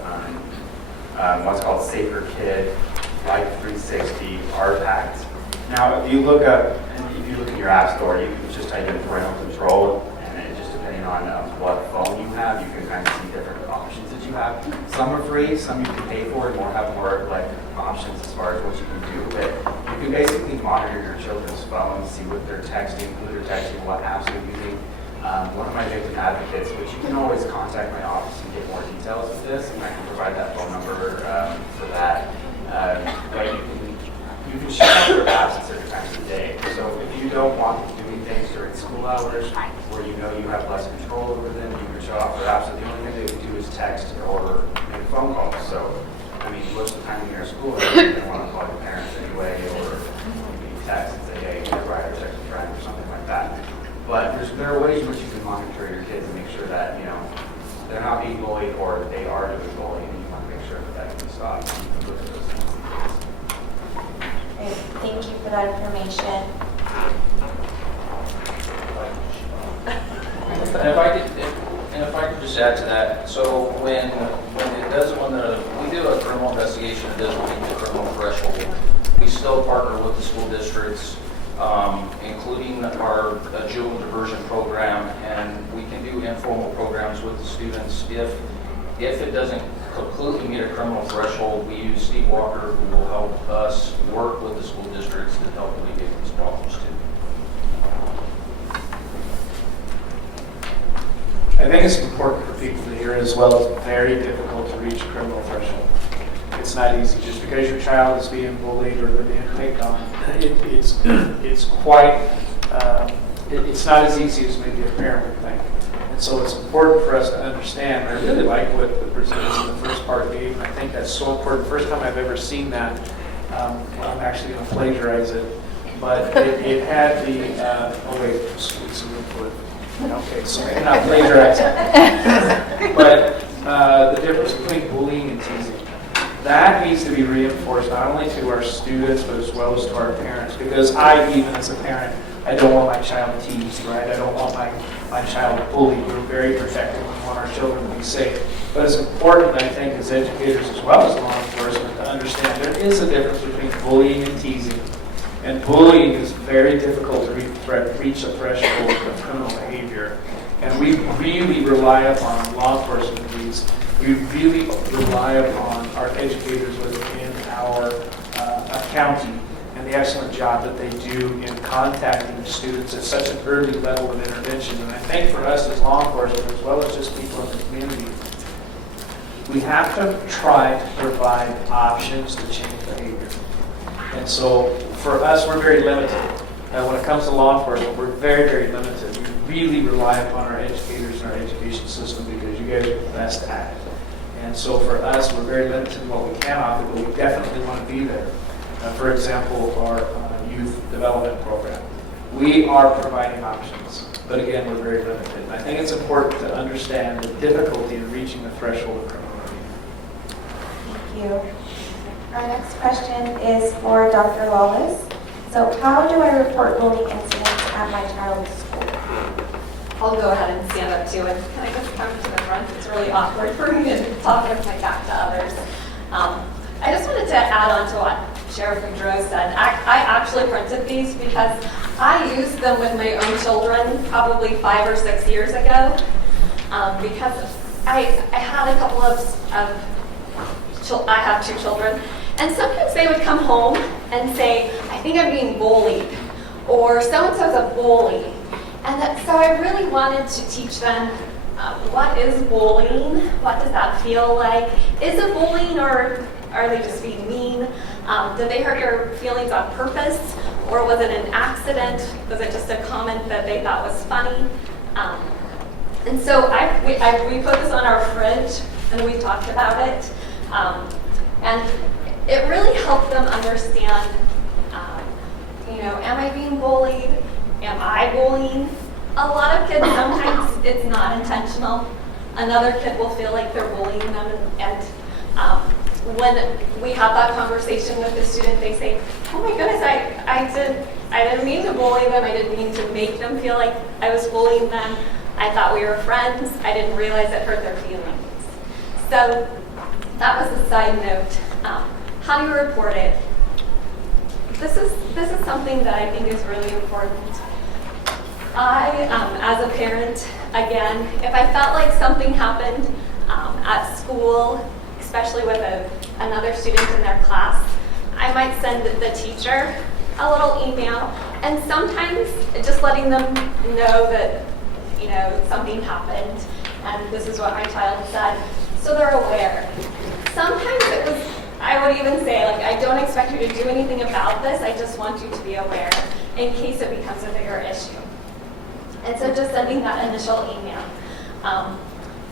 One's called Safer Kid, Life 360, RPACT. Now, if you look in your app store, you can just type in parental control, and it just depending on what phone you have, you can kind of see different options that you have. Some are free, some you can pay for, and have more like options as far as what you can do. But you can basically monitor your children's phones, see what they're texting, who they're texting, what apps they're using. One of my victim advocates, which you can always contact my office and get more details of this, and I can provide that phone number for that. But you can shut off your apps at certain times of the day. So if you don't want them doing things, during school hours where you know you have less control over them, you can shut off their apps, so the only thing they can do is text or make phone calls. So, I mean, most of the time when you're at school, you're going to want to call your parents anyway, or maybe text and say, hey, get right, or text a friend, or something like that. But there are ways in which you can monitor your kids and make sure that, you know, they're not being bullied or they are doing bullying, and you want to make sure that that can stop. You can look at those things. Great. Thank you for that information. And if I could just add to that, so when we do a criminal investigation, it doesn't meet the criminal threshold. We still partner with the school districts, including our juvenile diversion program, and we can do informal programs with the students. If it doesn't completely meet a criminal threshold, we use Steve Walker, who will help us work with the school districts to help alleviate these problems too. I think it's important for people to hear as well. It's very difficult to reach a criminal threshold. It's not easy. Just because your child is being bullied or they're being picked on, it's quite, it's not as easy as maybe a parent would think. And so it's important for us to understand. I really like what the presenters in the first part gave, and I think that's so important. First time I've ever seen that. I'm actually going to plagiarize it. But it had the, oh wait, squeeze some input. Okay, so I cannot plagiarize it. But the difference between bullying and teasing. That needs to be reinforced not only to our students, but as well as to our parents. Because even as a parent, I don't want my child teased, right? I don't want my child bullied. We're very protective. We want our children to be safe. But it's important, I think, as educators as well as law enforcement, to understand there is a difference between bullying and teasing. And bullying is very difficult to reach a threshold of criminal behavior. And we really rely upon law enforcement these. We really rely upon our educators within our county and the excellent job that they do in contacting the students at such an early level of intervention. And I think for us as law enforcement, as well as just people in the community, we have to try to provide options to change behavior. And so for us, we're very limited. When it comes to law enforcement, we're very, very limited. We really rely upon our educators and our education system because you guys are the best at it. And so for us, we're very limited in what we can offer, but we definitely want to be there. For example, our youth development program. We are providing options, but again, we're very limited. And I think it's important to understand the difficulty in reaching the threshold of criminal behavior. Thank you. Our next question is for Dr. Lawless. So how do I report bullying incidents at my child's school? I'll go ahead and stand up too, and can I just come to the front? It's really awkward for me to talk with my back to others. I just wanted to add on to what Sheriff Boudreaux said. I actually printed these because I used them with my own children probably 5 or 6 years ago because I had a couple I have 2 children, and sometimes they would come home and say, I think I'm being bullied, or so-and-so's a bully. And so I really wanted to teach them what is bullying, what does that feel like, is it bullying or are they just being mean, did they hurt your feelings on purpose, or was it an accident, was it just a comment that they thought was funny? And so we put this on our fridge and we talked about it, and it really helped them understand, am I being bullied? Am I bullying? A lot of kids, sometimes it's not intentional. Another kid will feel like they're bullying them, and when we have that conversation with the student, they say, oh my goodness, I didn't mean to bully them. I didn't mean to make them feel like I was bullying them. I thought we were friends. I didn't realize it hurt their feelings. So that was a side note. How do you report it? This is something that I think is really important. As a parent, again, if I felt like something happened at school, especially with another student in their class, I might send the teacher a little email, and sometimes just letting them know that, something happened, and this is what my child said, so they're aware. Sometimes I would even say, I don't expect you to do anything about this, I just want you to be aware in case it becomes a bigger issue. And so just sending that initial email.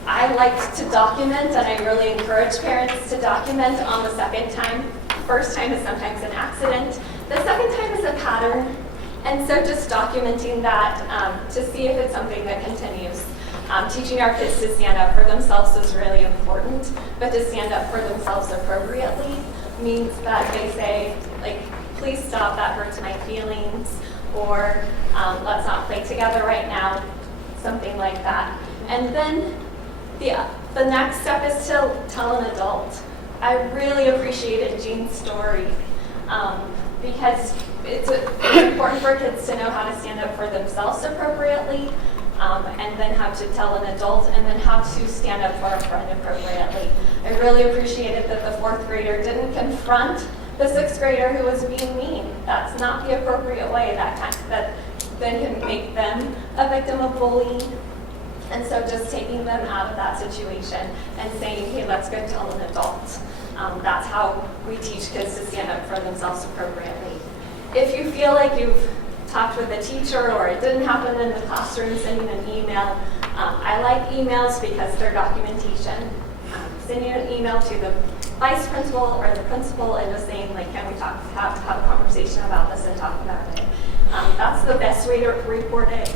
I like to document, and I really encourage parents to document on the second time. First time is sometimes an accident. The second time is a pattern. And so just documenting that to see if it's something that continues. Teaching our kids to stand up for themselves is really important, but to stand up for themselves appropriately means that they say, like, please stop, that hurts my feelings, or let's not play together right now, something like that. And then the next step is to tell an adult. I really appreciated Jean's story because it's important for kids to know how to stand up for themselves appropriately, and then how to tell an adult, and then how to stand up for a friend appropriately. I really appreciated that the 4th grader didn't confront the 6th grader who was being mean. That's not the appropriate way. That then can make them a victim of bullying. And so just taking them out of that situation and saying, hey, let's go tell an adult. That's how we teach kids to stand up for themselves appropriately. If you feel like you've talked with a teacher or it didn't happen in the classroom, sending an email. I like emails because they're documentation. Sending an email to the vice principal or the principal and just saying, like, can we have a conversation about this and talk about it. That's the best way to report it.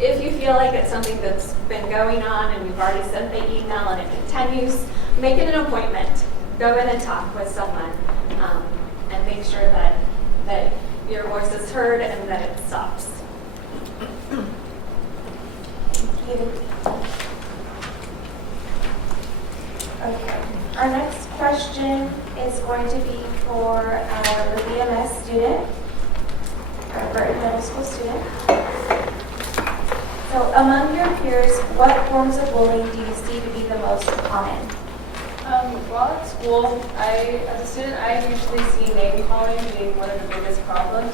If you feel like it's something that's been going on and you've already sent the email and it continues, make it an appointment. Go in and talk with someone and make sure that your voice is heard and that it stops. Thank you. Okay. Our next question is going to be for our BMS student, our Burton Middle School student. So among your peers, what forms of bullying do you see to be the most common? While at school, as a student, I usually see name calling being one of the biggest problems.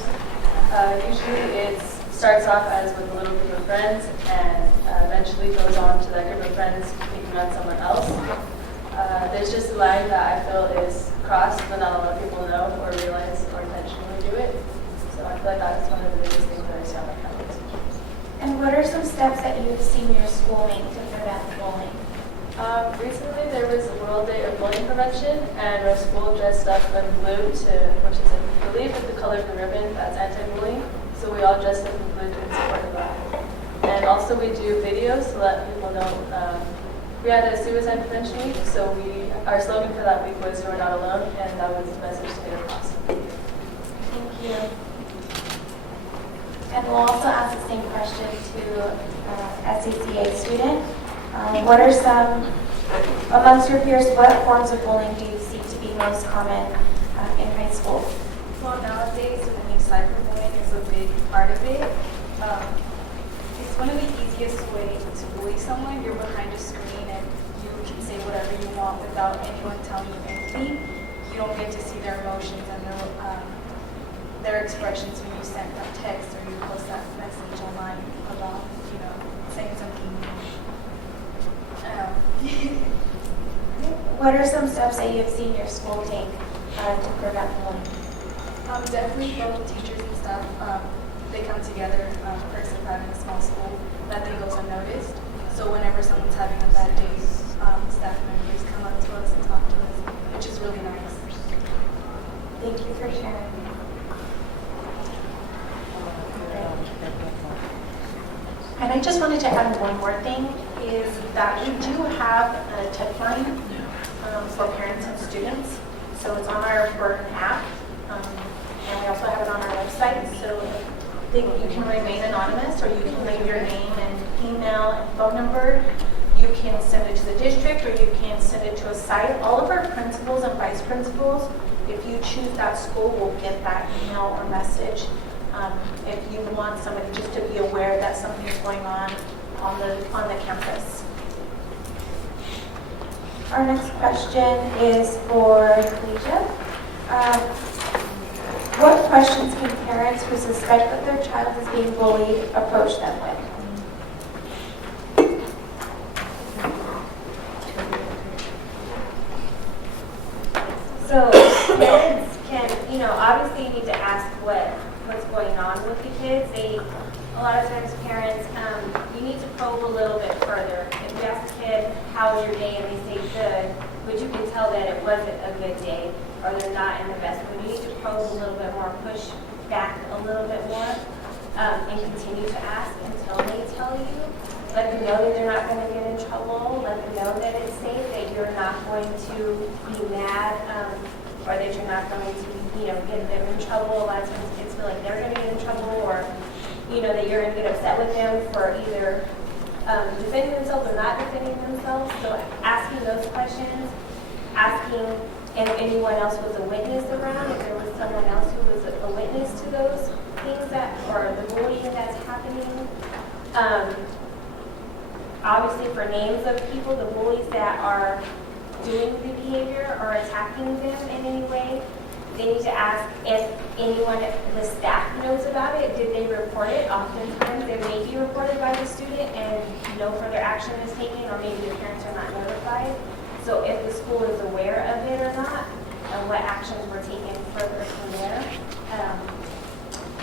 Usually it starts off as with a little group of friends and eventually goes on to that group of friends picking on someone else. There's just a line that I feel is crossed, but not a lot of people know or realize or intentionally do it. So I feel like that's one of the biggest things that I see on my campus. And what are some steps that you've seen your school make to prevent bullying? Recently there was a World Day of Bullying Prevention, and our school dressed up in blue, which is, I believe, the color of the ribbon that's anti-bullying. So we all dressed up in blue in support of that. And also we do videos to let people know. We had a suicide prevention week, so our slogan for that week was "You're not alone," and that was the message to get across. Thank you. And we'll also ask the same question to SCCA student. What are some, amongst your peers, what forms of bullying do you see to be most common in high school? Well, nowadays, I think cyberbullying is a big part of it. It's one of the easiest ways to bully someone. You're behind a screen and you can say whatever you want without anyone telling you anything. You don't get to see their emotions and their expressions when you send that text or you post that message online about, saying something. What are some steps that you have seen your school take to prevent bullying? Definitely both teachers and staff, they come together. Perks of having a small school, nothing goes unnoticed. So whenever someone's having a bad day, staff members come up to us and talk to us, which is really nice. Thank you for sharing. And I just wanted to add one more thing, is that we do have a tip line for parents and students. So it's on our Burton app, and we also have it on our website. So you can remain anonymous, or you can leave your name and email and phone number. You can send it to the district, or you can send it to a site. All of our principals and vice principals, if you choose that school, will get that email or message. If you want somebody just to be aware that something's going on the campus. Our next question is for Felicia. What questions can parents who suspect that their child is being bullied approach them with? So parents can, obviously you need to ask what's going on with the kids. a lot of times parents, you need to probe a little bit further. If you ask a kid, how was your day, and they say good, but you can tell that it wasn't a good day, or they're not in the best mood, you need to probe a little bit more, push back a little bit more, and continue to ask until they tell you. Let them know that they're not going to get in trouble. Let them know that it's safe, that you're not going to be mad, or that you're not going to, get them in trouble. A lot of times kids feel like they're going to get in trouble, or, that you're going to get upset with them for either defending themselves or not defending themselves. So asking those questions, asking if anyone else was a witness around, if there was someone else who was a witness to those things or the bullying that's happening. Obviously, for names of people, the bullies that are doing the behavior or attacking them in any way, they need to ask if anyone, the staff knows about it. Did they report it? Oftentimes, they may be reported by the student and no further action is taken, or maybe the parents are not notified. So if the school is aware of it or not, and what actions were taken further from there.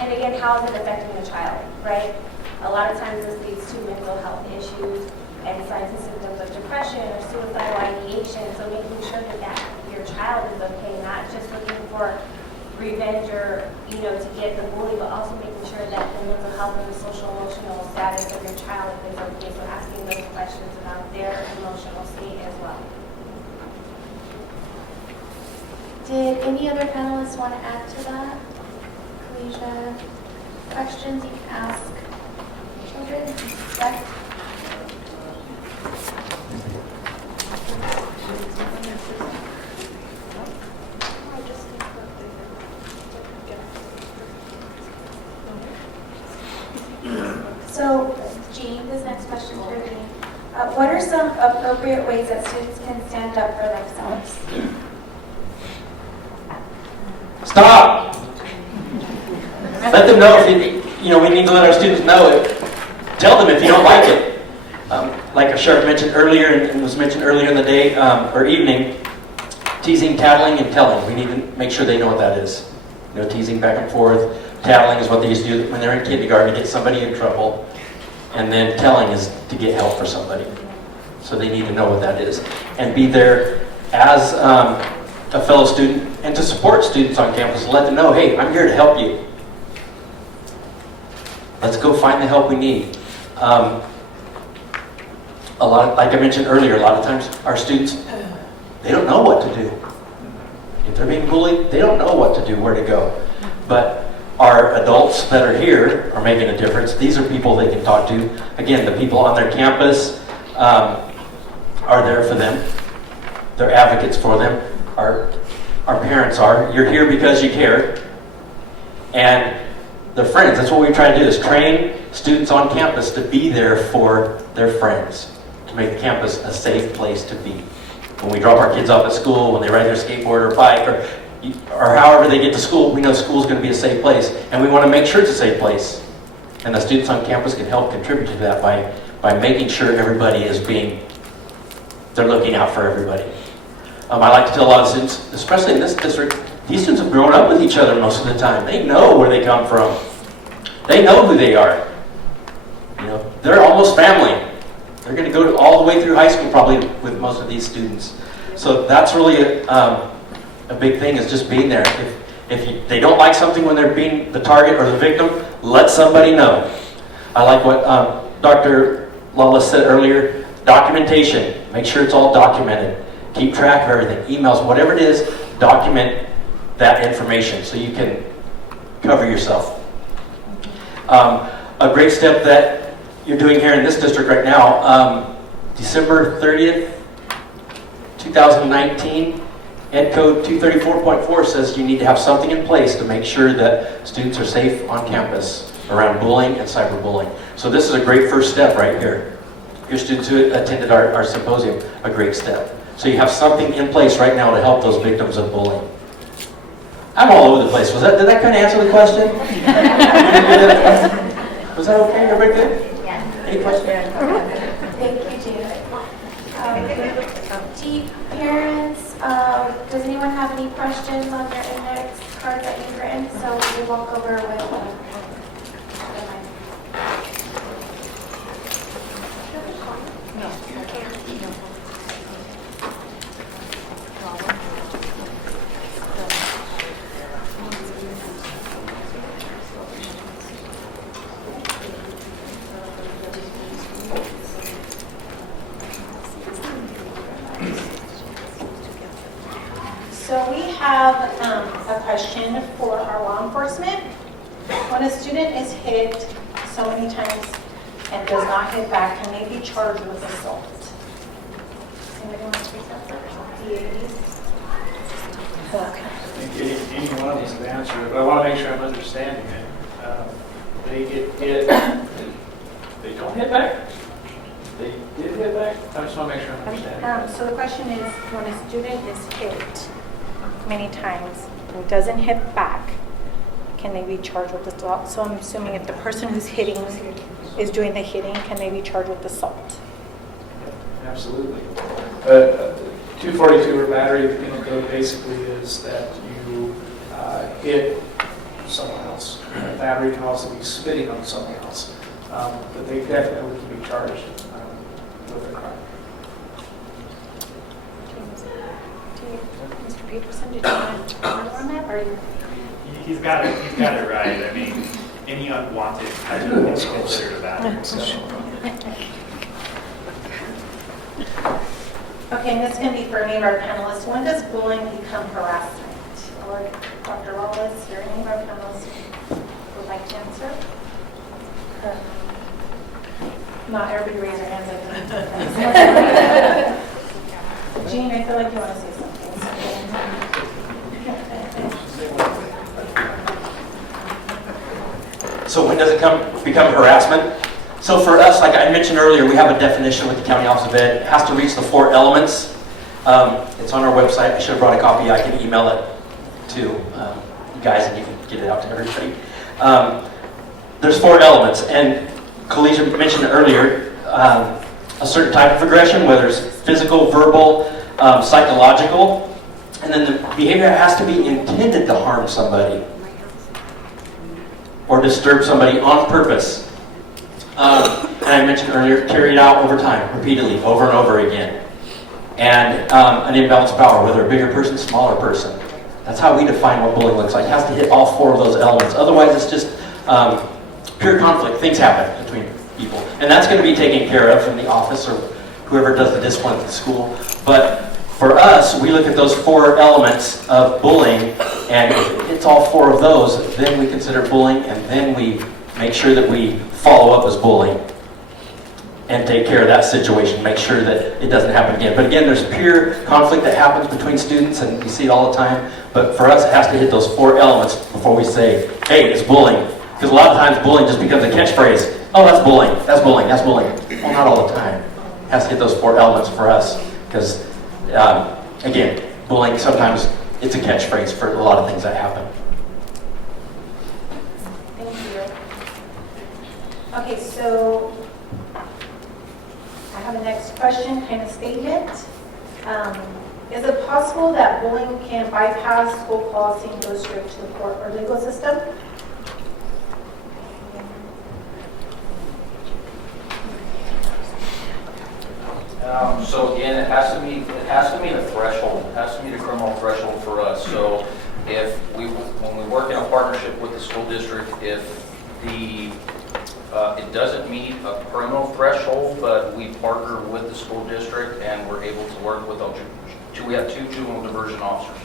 And again, how is it affecting the child, right? A lot of times this leads to mental health issues and signs and symptoms of depression or suicidal ideation. So making sure that your child is okay, not just looking for revenge or, to get the bully, but also making sure that the mental health and the social emotional status of your child is okay. So asking those questions about their emotional state as well. Did any other panelists want to add to that? Kalisha, questions you can ask children? Yes? So, Jean, this next question is for Jean. What are some appropriate ways that students can stand up for themselves? Stop! Let them know we need to let our students know it. Tell them if you don't like it. Like a sheriff mentioned earlier, and was mentioned earlier in the day or evening, teasing, tattling, and telling. We need to make sure they know what that is. Teasing back and forth. Tattling is what they used to do when they're in kindergarten to get somebody in trouble. And then telling is to get help for somebody. So they need to know what that is. And be there as a fellow student and to support students on campus and let them know, hey, I'm here to help you. Let's go find the help we need. Like I mentioned earlier, a lot of times our students, they don't know what to do. If they're being bullied, they don't know what to do, where to go. But our adults that are here are making a difference. These are people they can talk to. Again, the people on their campus are there for them. They're advocates for them. Our parents are. You're here because you care. And their friends. That's what we try to do, is train students on campus to be there for their friends, to make campus a safe place to be. When we drop our kids off at school, when they ride their skateboard or bike, or however they get to school, we know school's going to be a safe place. And we want to make sure it's a safe place. And the students on campus can help contribute to that by making sure everybody they're looking out for everybody. I like to tell a lot of students, especially in this district, these students have grown up with each other most of the time. They know where they come from. They know who they are. They're almost family. They're going to go all the way through high school probably with most of these students. So that's really a big thing, is just being there. If they don't like something when they're being the target or the victim, let somebody know. I like what Dr. Lawless said earlier, documentation. Make sure it's all documented. Keep track of everything. Emails, whatever it is, document that information so you can cover yourself. A great step that you're doing here in this district right now, December 30th, 2019, Ed Code 234.4 says you need to have something in place to make sure that students are safe on campus around bullying and cyberbullying. So this is a great first step right here. Your students who attended our symposium, a great step. So you have something in place right now to help those victims of bullying. I'm all over the place. Did that kind of answer the question? Was that okay? Everybody good? Yeah. Any questions? Thank you, Jean. Parents, does anyone have any questions on their index cards that you've written? So we'll walk over with So we have a question for our law enforcement. When a student is hit so many times and does not hit back, can they be charged with assault? Anybody want to speak that first? I think any one of us would answer it, but I want to make sure I'm understanding it. They get hit, they don't hit back? They did hit back? I just want to make sure I'm understanding. So the question is, when a student is hit many times and doesn't hit back, can they be charged with assault? So I'm assuming if the person who's hitting is doing the hitting, can they be charged with assault? Absolutely. 242 or battery, the penal code basically is that you hit someone else. Battery can also be spitting on someone else. But they definitely can be charged with a crime. Mr. Peterson, did you want to comment on that? Or you? He's got it right. I mean, any unwanted hazard is considered a battery. So. Okay, and this is going to be for any of our panelists. When does bullying become harassment? Or Dr. Wallace or any of our panelists would like to answer? Not everybody raise their hands. Jean, I feel like you want to say something. So when does it become harassment? So for us, like I mentioned earlier, we have a definition with the County Office of Ed. It has to reach the 4 elements. It's on our website. I should have brought a copy. I can email it to you guys and you can get it out to everybody. There's 4 elements, and Kalisha mentioned earlier a certain type of aggression, whether it's physical, verbal, psychological, and then the behavior has to be intended to harm somebody or disturb somebody on purpose. And I mentioned earlier, carried out over time, repeatedly, over and over again. And an imbalanced power, whether a bigger person, smaller person. That's how we define what bullying looks like. It has to hit all 4 of those elements. Otherwise, it's just pure conflict. Things happen between people. And that's going to be taken care of from the office or whoever does the discipline at the school. But for us, we look at those 4 elements of bullying, and if it's all 4 of those, then we consider bullying, and then we make sure that we follow up as bullying and take care of that situation, make sure that it doesn't happen again. But again, there's pure conflict that happens between students, and we see it all the time. But for us, it has to hit those 4 elements before we say, hey, it's bullying. Because a lot of times bullying just becomes a catchphrase. Oh, that's bullying, that's bullying, that's bullying. Well, not all the time. It has to hit those 4 elements for us. Because, again, bullying, sometimes it's a catchphrase for a lot of things that happen. Thank you. Okay, so I have a next question, kind of statement. Is it possible that bullying can bypass school policy and go straight to the court or legal system? So again, it has to meet a threshold. It has to meet a criminal threshold for us. So when we work in a partnership with the school district, if it doesn't meet a criminal threshold, but we partner with the school district and we're able to work with we have 2 juvenile diversion officers,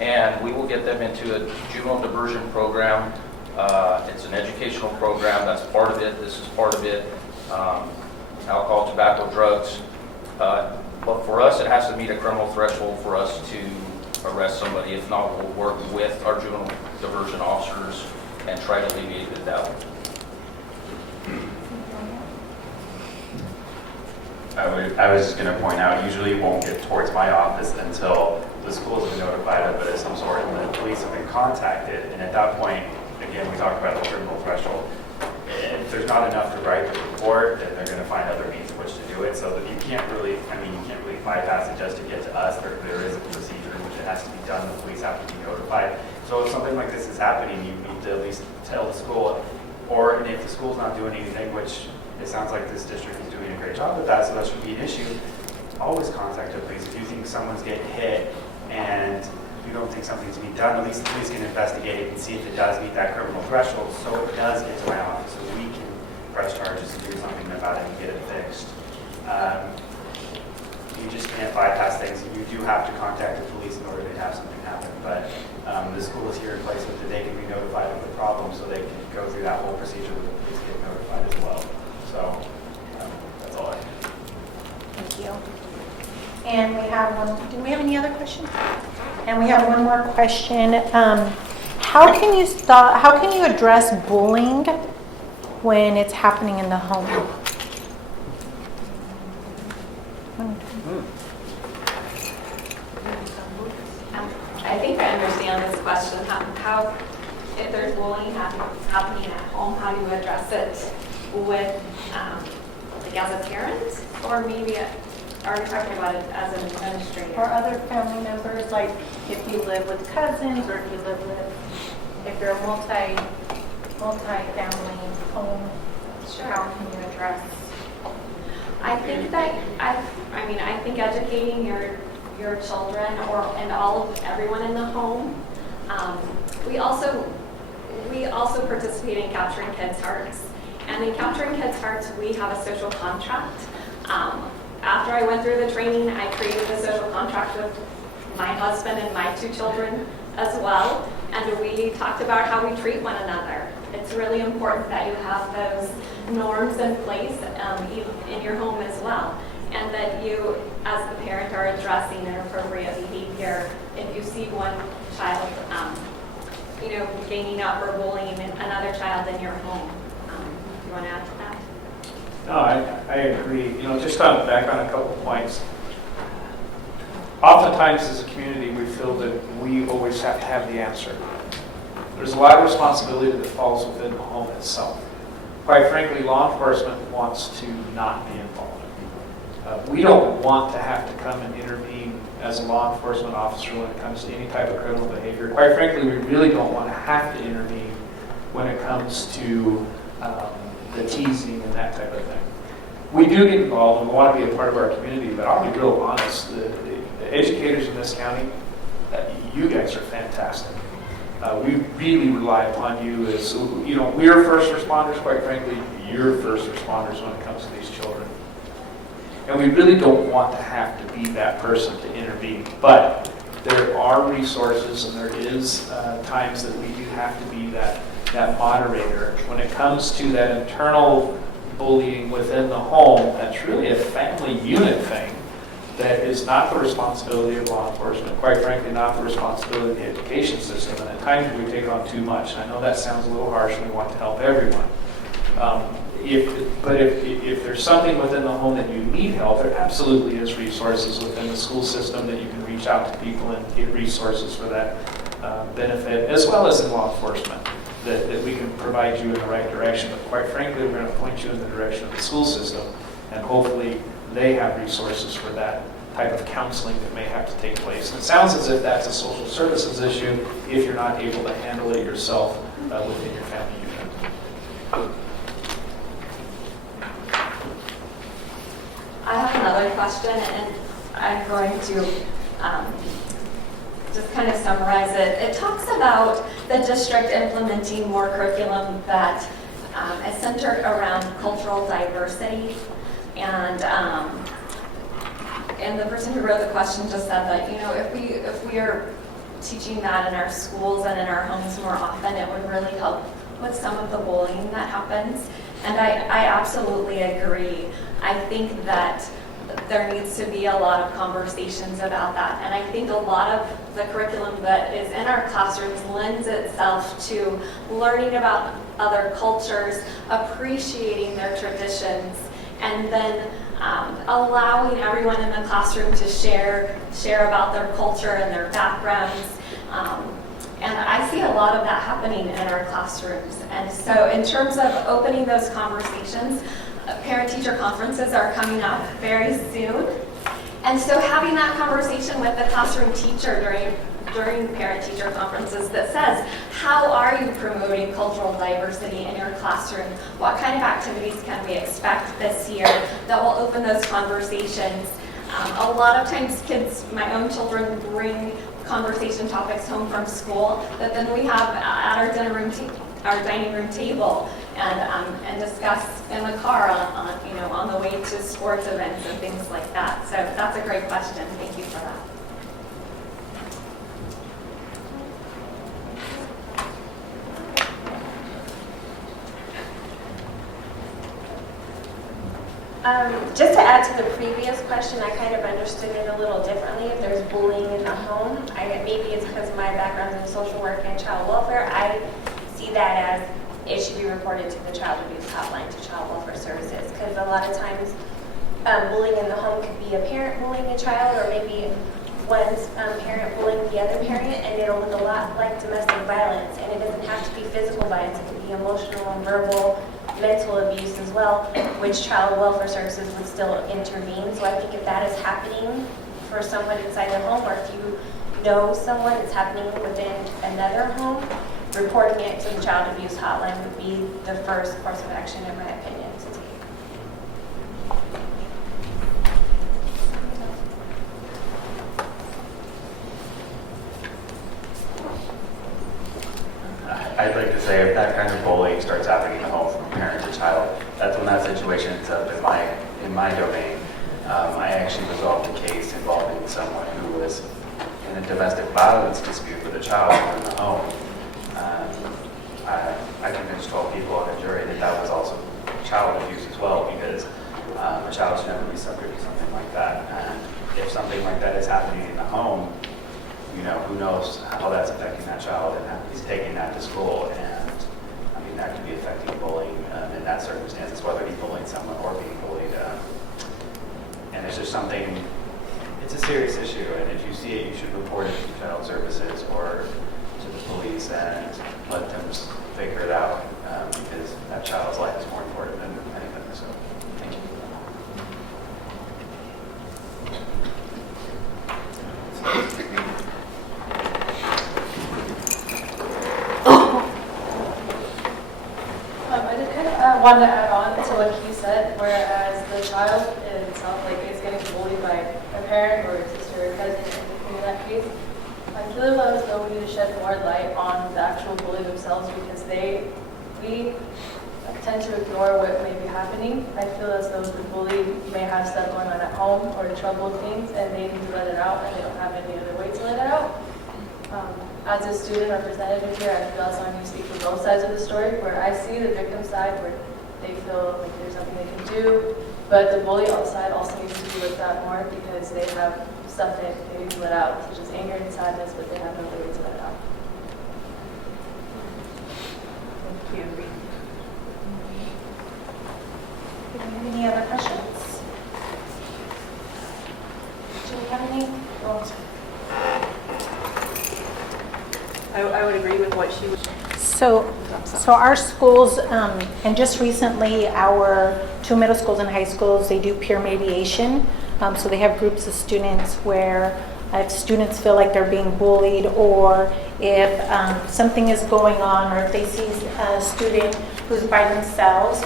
and we will get them into a juvenile diversion program. It's an educational program. That's part of it. This is part of it. Alcohol, tobacco, drugs. But for us, it has to meet a criminal threshold for us to arrest somebody. If not, we'll work with our juvenile diversion officers and try to alleviate it that way. I was just going to point out, usually it won't get towards my office until the school's been notified of it of some sort and the police have been contacted. And at that point, again, we talk about the criminal threshold. If there's not enough to write the report, then they're going to find other means in which to do it. So that you can't really bypass it just to get to us. There is a procedure in which it has to be done. The police have to be notified. So if something like this is happening, you need to at least tell the school. Or if the school's not doing anything, which it sounds like this district is doing a great job with that, so that should be an issue, always contact the police. If you think someone's getting hit and you don't think something's being done, at least the police can investigate it and see if it does meet that criminal threshold, so it does get to my office, so we can press charges and do something about it and get it fixed. You just can't bypass things, and you do have to contact the police in order to have something happen. But the school is here in place so that they can be notified of the problem, so they can go through that whole procedure with the police get notified as well. So that's all I have. Thank you. And we have one, do we have any other questions? And we have one more question. How can you address bullying when it's happening in the home? I think I understand this question. How if there's bullying happening at home, how do you address it with, like as a parent, or maybe are you talking about it as an administrator? Or other family members, like if you live with cousins, or if you live with, if you're a multi-family home, how can you address? I think that I think educating your children and everyone in the home. We also participate in Capturing Kids' Hearts, and in Capturing Kids' Hearts we have a social contract. After I went through the training, I created a social contract with my husband and my 2 children as well, and we talked about how we treat one another. It's really important that you have those norms in place in your home as well, and that you, as the parent, are addressing inappropriate behavior if you see one child, ganging up or bullying another child in your home. Do you want to add to that? No, I agree. Just back on a couple points. Oftentimes as a community, we feel that we always have to have the answer. There's a lot of responsibility that falls within the home itself. Quite frankly, law enforcement wants to not be involved. We don't want to have to come and intervene as a law enforcement officer when it comes to any type of criminal behavior. Quite frankly, we really don't want to have to intervene when it comes to the teasing and that type of thing. We do get involved and we want to be a part of our community, but I'll be real honest, the educators in this county, you guys are fantastic. We really rely upon you as, we're first responders, quite frankly, you're first responders when it comes to these children. And we really don't want to have to be that person to intervene, but there are resources and there is times that we do have to be that moderator. When it comes to that internal bullying within the home, that's really a family unit thing that is not the responsibility of law enforcement, quite frankly not the responsibility of the education system, and at times we take on too much. And I know that sounds a little harsh and we want to help everyone. If there's something within the home that you need help, there absolutely is resources within the school system that you can reach out to people and get resources for that benefit, as well as in law enforcement, that we can provide you in the right direction. But quite frankly, we're going to point you in the direction of the school system, and hopefully they have resources for that type of counseling that may have to take place. And it sounds as if that's a social services issue if you're not able to handle it yourself within your family unit. I have another question, and I'm going to just kind of summarize it. It talks about the district implementing more curriculum that is centered around cultural diversity, and the person who wrote the question just said that if we are teaching that in our schools and in our homes more often, it would really help with some of the bullying that happens. And I absolutely agree. I think that there needs to be a lot of conversations about that. And I think a lot of the curriculum that is in our classrooms lends itself to learning about other cultures, appreciating their traditions, and then allowing everyone in the classroom to share about their culture and their backgrounds. And I see a lot of that happening in our classrooms. And so in terms of opening those conversations, parent-teacher conferences are coming up very soon. And so having that conversation with the classroom teacher during parent-teacher conferences that says, how are you promoting cultural diversity in your classroom? What kind of activities can we expect this year that will open those conversations? A lot of times kids, my own children, bring conversation topics home from school that then we have at our dining room table and discuss in the car on the way to sports events and things like that. So that's a great question. Thank you for that. Just to add to the previous question, I kind of understood it a little differently. If there's bullying in the home, maybe it's because of my background in social work and child welfare, I see that as it should be reported to the child abuse hotline, to child welfare services, because a lot of times bullying in the home could be a parent bullying a child, or maybe one parent bullying the other parent, and it'll look a lot like domestic violence. And it doesn't have to be physical violence, it could be emotional and verbal, mental abuse as well, which child welfare services would still intervene. So I think if that is happening for someone inside their home, or if you know someone it's happening within another home, reporting it to the child abuse hotline would be the first course of action, in my opinion, to take. I'd like to say if that kind of bullying starts happening in the home from parent to child, that's when that situation ends up in my domain. I actually resolved a case involving someone who was in a domestic violence dispute with a child in the home. I convinced 12 people on the jury that that was also child abuse as well, because a child should never be subject to something like that. And if something like that is happening in the home, you know, who knows how that's affecting that child, and he's taking that to school, and I mean, that could be affecting bullying in that circumstances, whether he's bullying someone or being bullied. And it's just something, it's a serious issue, and if you see it, you should report it to child services or to the police and let them figure it out, because that child's life is more important than anything. So, thank you. I just kind of wanted to add on to what he said, whereas the child itself, like, is getting bullied by a parent or a sister or cousin in that case, I feel as though we need to shed more light on the actual bully themselves, because we tend to ignore what may be happening. I feel as though the bully may have stuff going on at home or troubled things, and they need to let it out, and they don't have any other way to let it out. As a student representative here, I feel as though I need to speak for both sides of the story, where I see the victim side where they feel like there's nothing they can do, but the bully side also needs to be looked at more, because they have stuff that they need to let out, such as anger and sadness, but they have no way to let it out. Thank you. Do we have any other questions? Do we have any? I would agree with what she was. So our schools, and just recently, our 2 middle schools and high schools, they do peer mediation. So they have groups of students where if students feel like they're being bullied, or if something is going on, or if they see a student who's by themselves,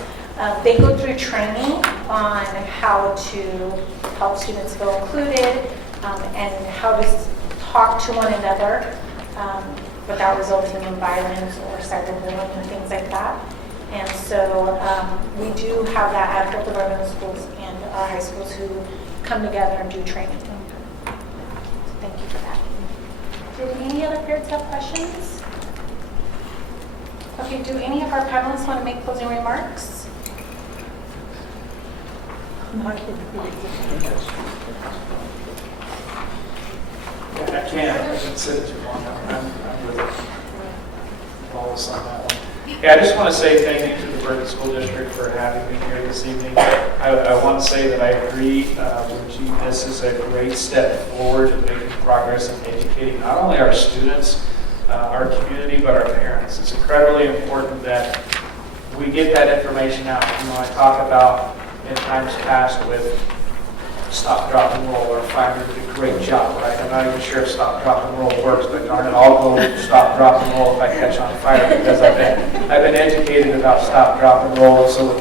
they go through training on how to help students feel included, and how to talk to one another without resulting in violence or cyberbullying and things like that. And so we do have that at both of our middle schools and our high schools who come together and do training. So thank you for that. Did any other parents have questions? Okay, do any of our panelists want to make closing remarks? Yeah, I can't. I didn't sit it too long. I'm with Wallace on that one. Yeah, I just want to say thank you to the Berkeley School District for having me here this evening. I want to say that I agree with you. This is a great step forward in making progress in educating not only our students, our community, but our parents. It's incredibly important that we get that information out. You know, I talk about in times past with Stop, Drop, and Roll. Our finder did a great job, right? I'm not even sure if Stop, Drop, and Roll works, but darn it, I'll go Stop, Drop, and Roll if I catch on fire, because I've been educated about Stop, Drop, and Roll. So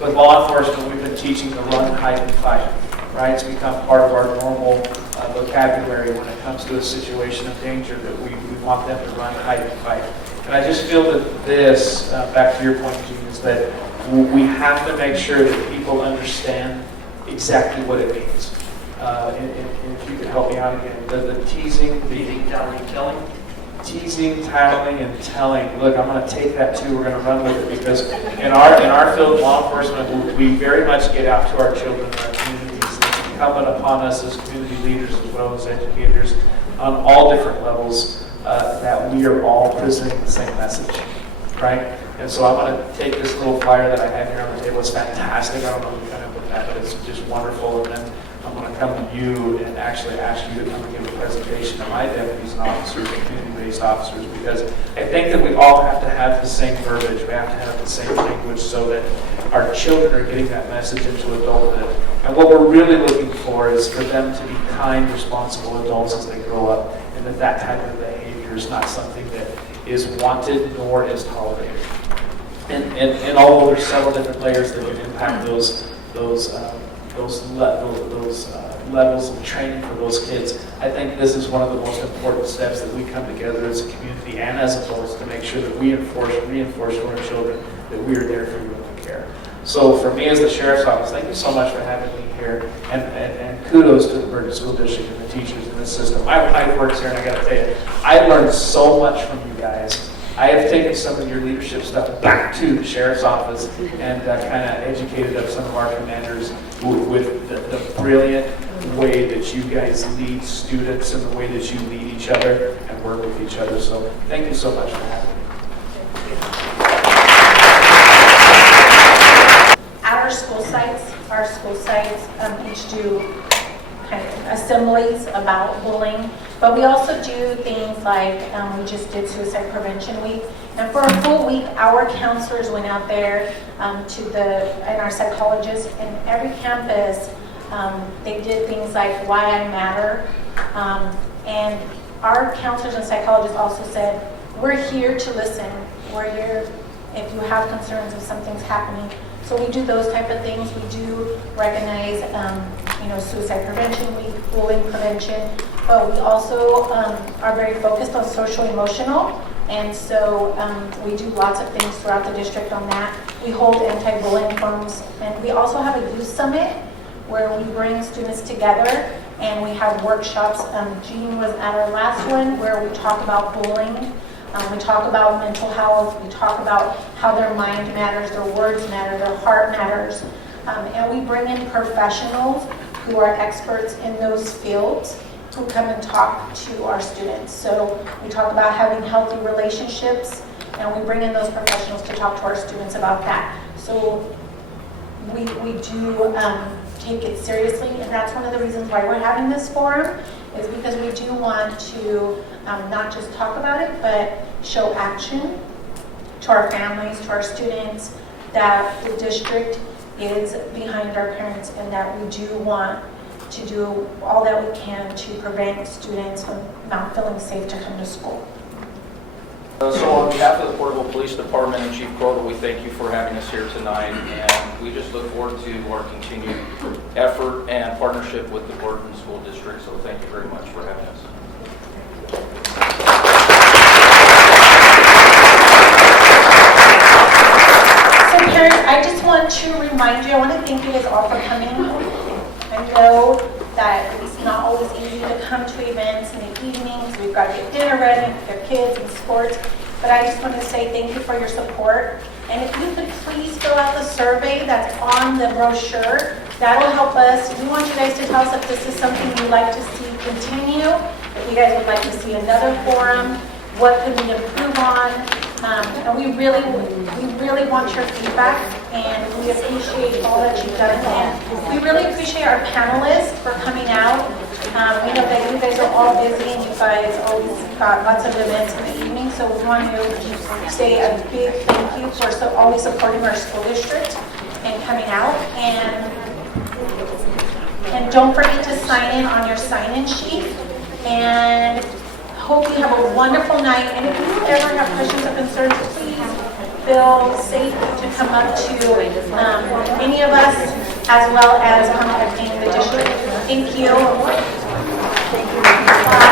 with law enforcement, we've been teaching to run, hide, and fight, right? It's become part of our normal vocabulary when it comes to a situation of danger, that we want them to run, hide, and fight. And I just feel that this, back to your point, Gene, is that we have to make sure that people understand exactly what it means. And if you could help me out again, the teasing, beating, telling, killing, teasing, tattling, and telling, look, I'm going to take that too, we're going to run with it, because in our field of law enforcement, we very much get out to our children and our communities. It's incumbent upon us as community leaders as well as educators on all different levels that we are all presenting the same message, right? And so I'm going to take this little flyer that I have here on the table. It's fantastic. I don't know who kind of put that, but it's just wonderful. And then I'm going to come to you and actually ask you to come and give a presentation to my deputies and officers and community-based officers, because I think that we all have to have the same verbiage. We have to have the same language so that our children are getting that message into adulthood. And what we're really looking for is for them to be kind, responsible adults as they grow up, and that type of behavior is not something that is wanted nor is tolerated. And although there's several different layers that can impact those levels of training for those kids, I think this is one of the most important steps that we come together as a community and as adults to make sure that we reinforce to our children that we are there for you and we care. So for me as the Sheriff's Office, thank you so much for having me here, and kudos to the Bergen School District and the teachers in this system. My wife works here, and I got to tell you, I've learned so much from you guys. I have taken some of your leadership stuff back to the Sheriff's Office and kind of educated up some of our commanders with the brilliant way that you guys lead students and the way that you lead each other and work with each other. So thank you so much for having me. At our school sites each do kind of assemblies about bullying, but we also do things like we just did Suicide Prevention Week, and for a full week our counselors went out there and our psychologists in every campus. They did things like Why I Matter, and our counselors and psychologists also said, we're here to listen, we're here if you have concerns if something's happening. So we do those type of things. We do recognize, Suicide Prevention Week, bullying prevention, but we also are very focused on social emotional, and so we do lots of things throughout the district on that. We hold anti-bullying forums, and we also have a youth summit where we bring students together and we have workshops. Jean was at our last one where we talk about bullying. We talk about mental health. We talk about how their mind matters, their words matter, their heart matters. And we bring in professionals who are experts in those fields who come and talk to our students. So we talk about having healthy relationships, and we bring in those professionals to talk to our students about that. So we do take it seriously, and that's one of the reasons why we're having this forum, is because we do want to not just talk about it, but show action to our families, to our students, that the district is behind our parents and that we do want to do all that we can to prevent students from not feeling safe to come to school. So on behalf of the Porterville Police Department and Chief Crowder, we thank you for having us here tonight, and we just look forward to our continued effort and partnership with the Bergen School District. So thank you very much for having us. So parents, I just want to remind you, I want to thank you guys all for coming. I know that it's not always easy to come to events in the evenings. We've got to get dinner ready for their kids and sports. But I just want to say thank you for your support. And if you could please fill out the survey that's on the brochure, that'll help us. We want you guys to tell us if this is something you'd like to see continue, if you guys would like to see another forum, what could we improve on. And we really want your feedback, and we appreciate all that you've done. And we really appreciate our panelists for coming out. We know that you guys are all busy, and you guys always got lots of events in the evening, so we want to say a big thank you for always supporting our school district and coming out. And don't forget to sign in on your sign-in sheet. And hope you have a wonderful night. And if you ever have questions or concerns, please feel safe to come up to any of us, as well as contacting the district. Thank you. Bye.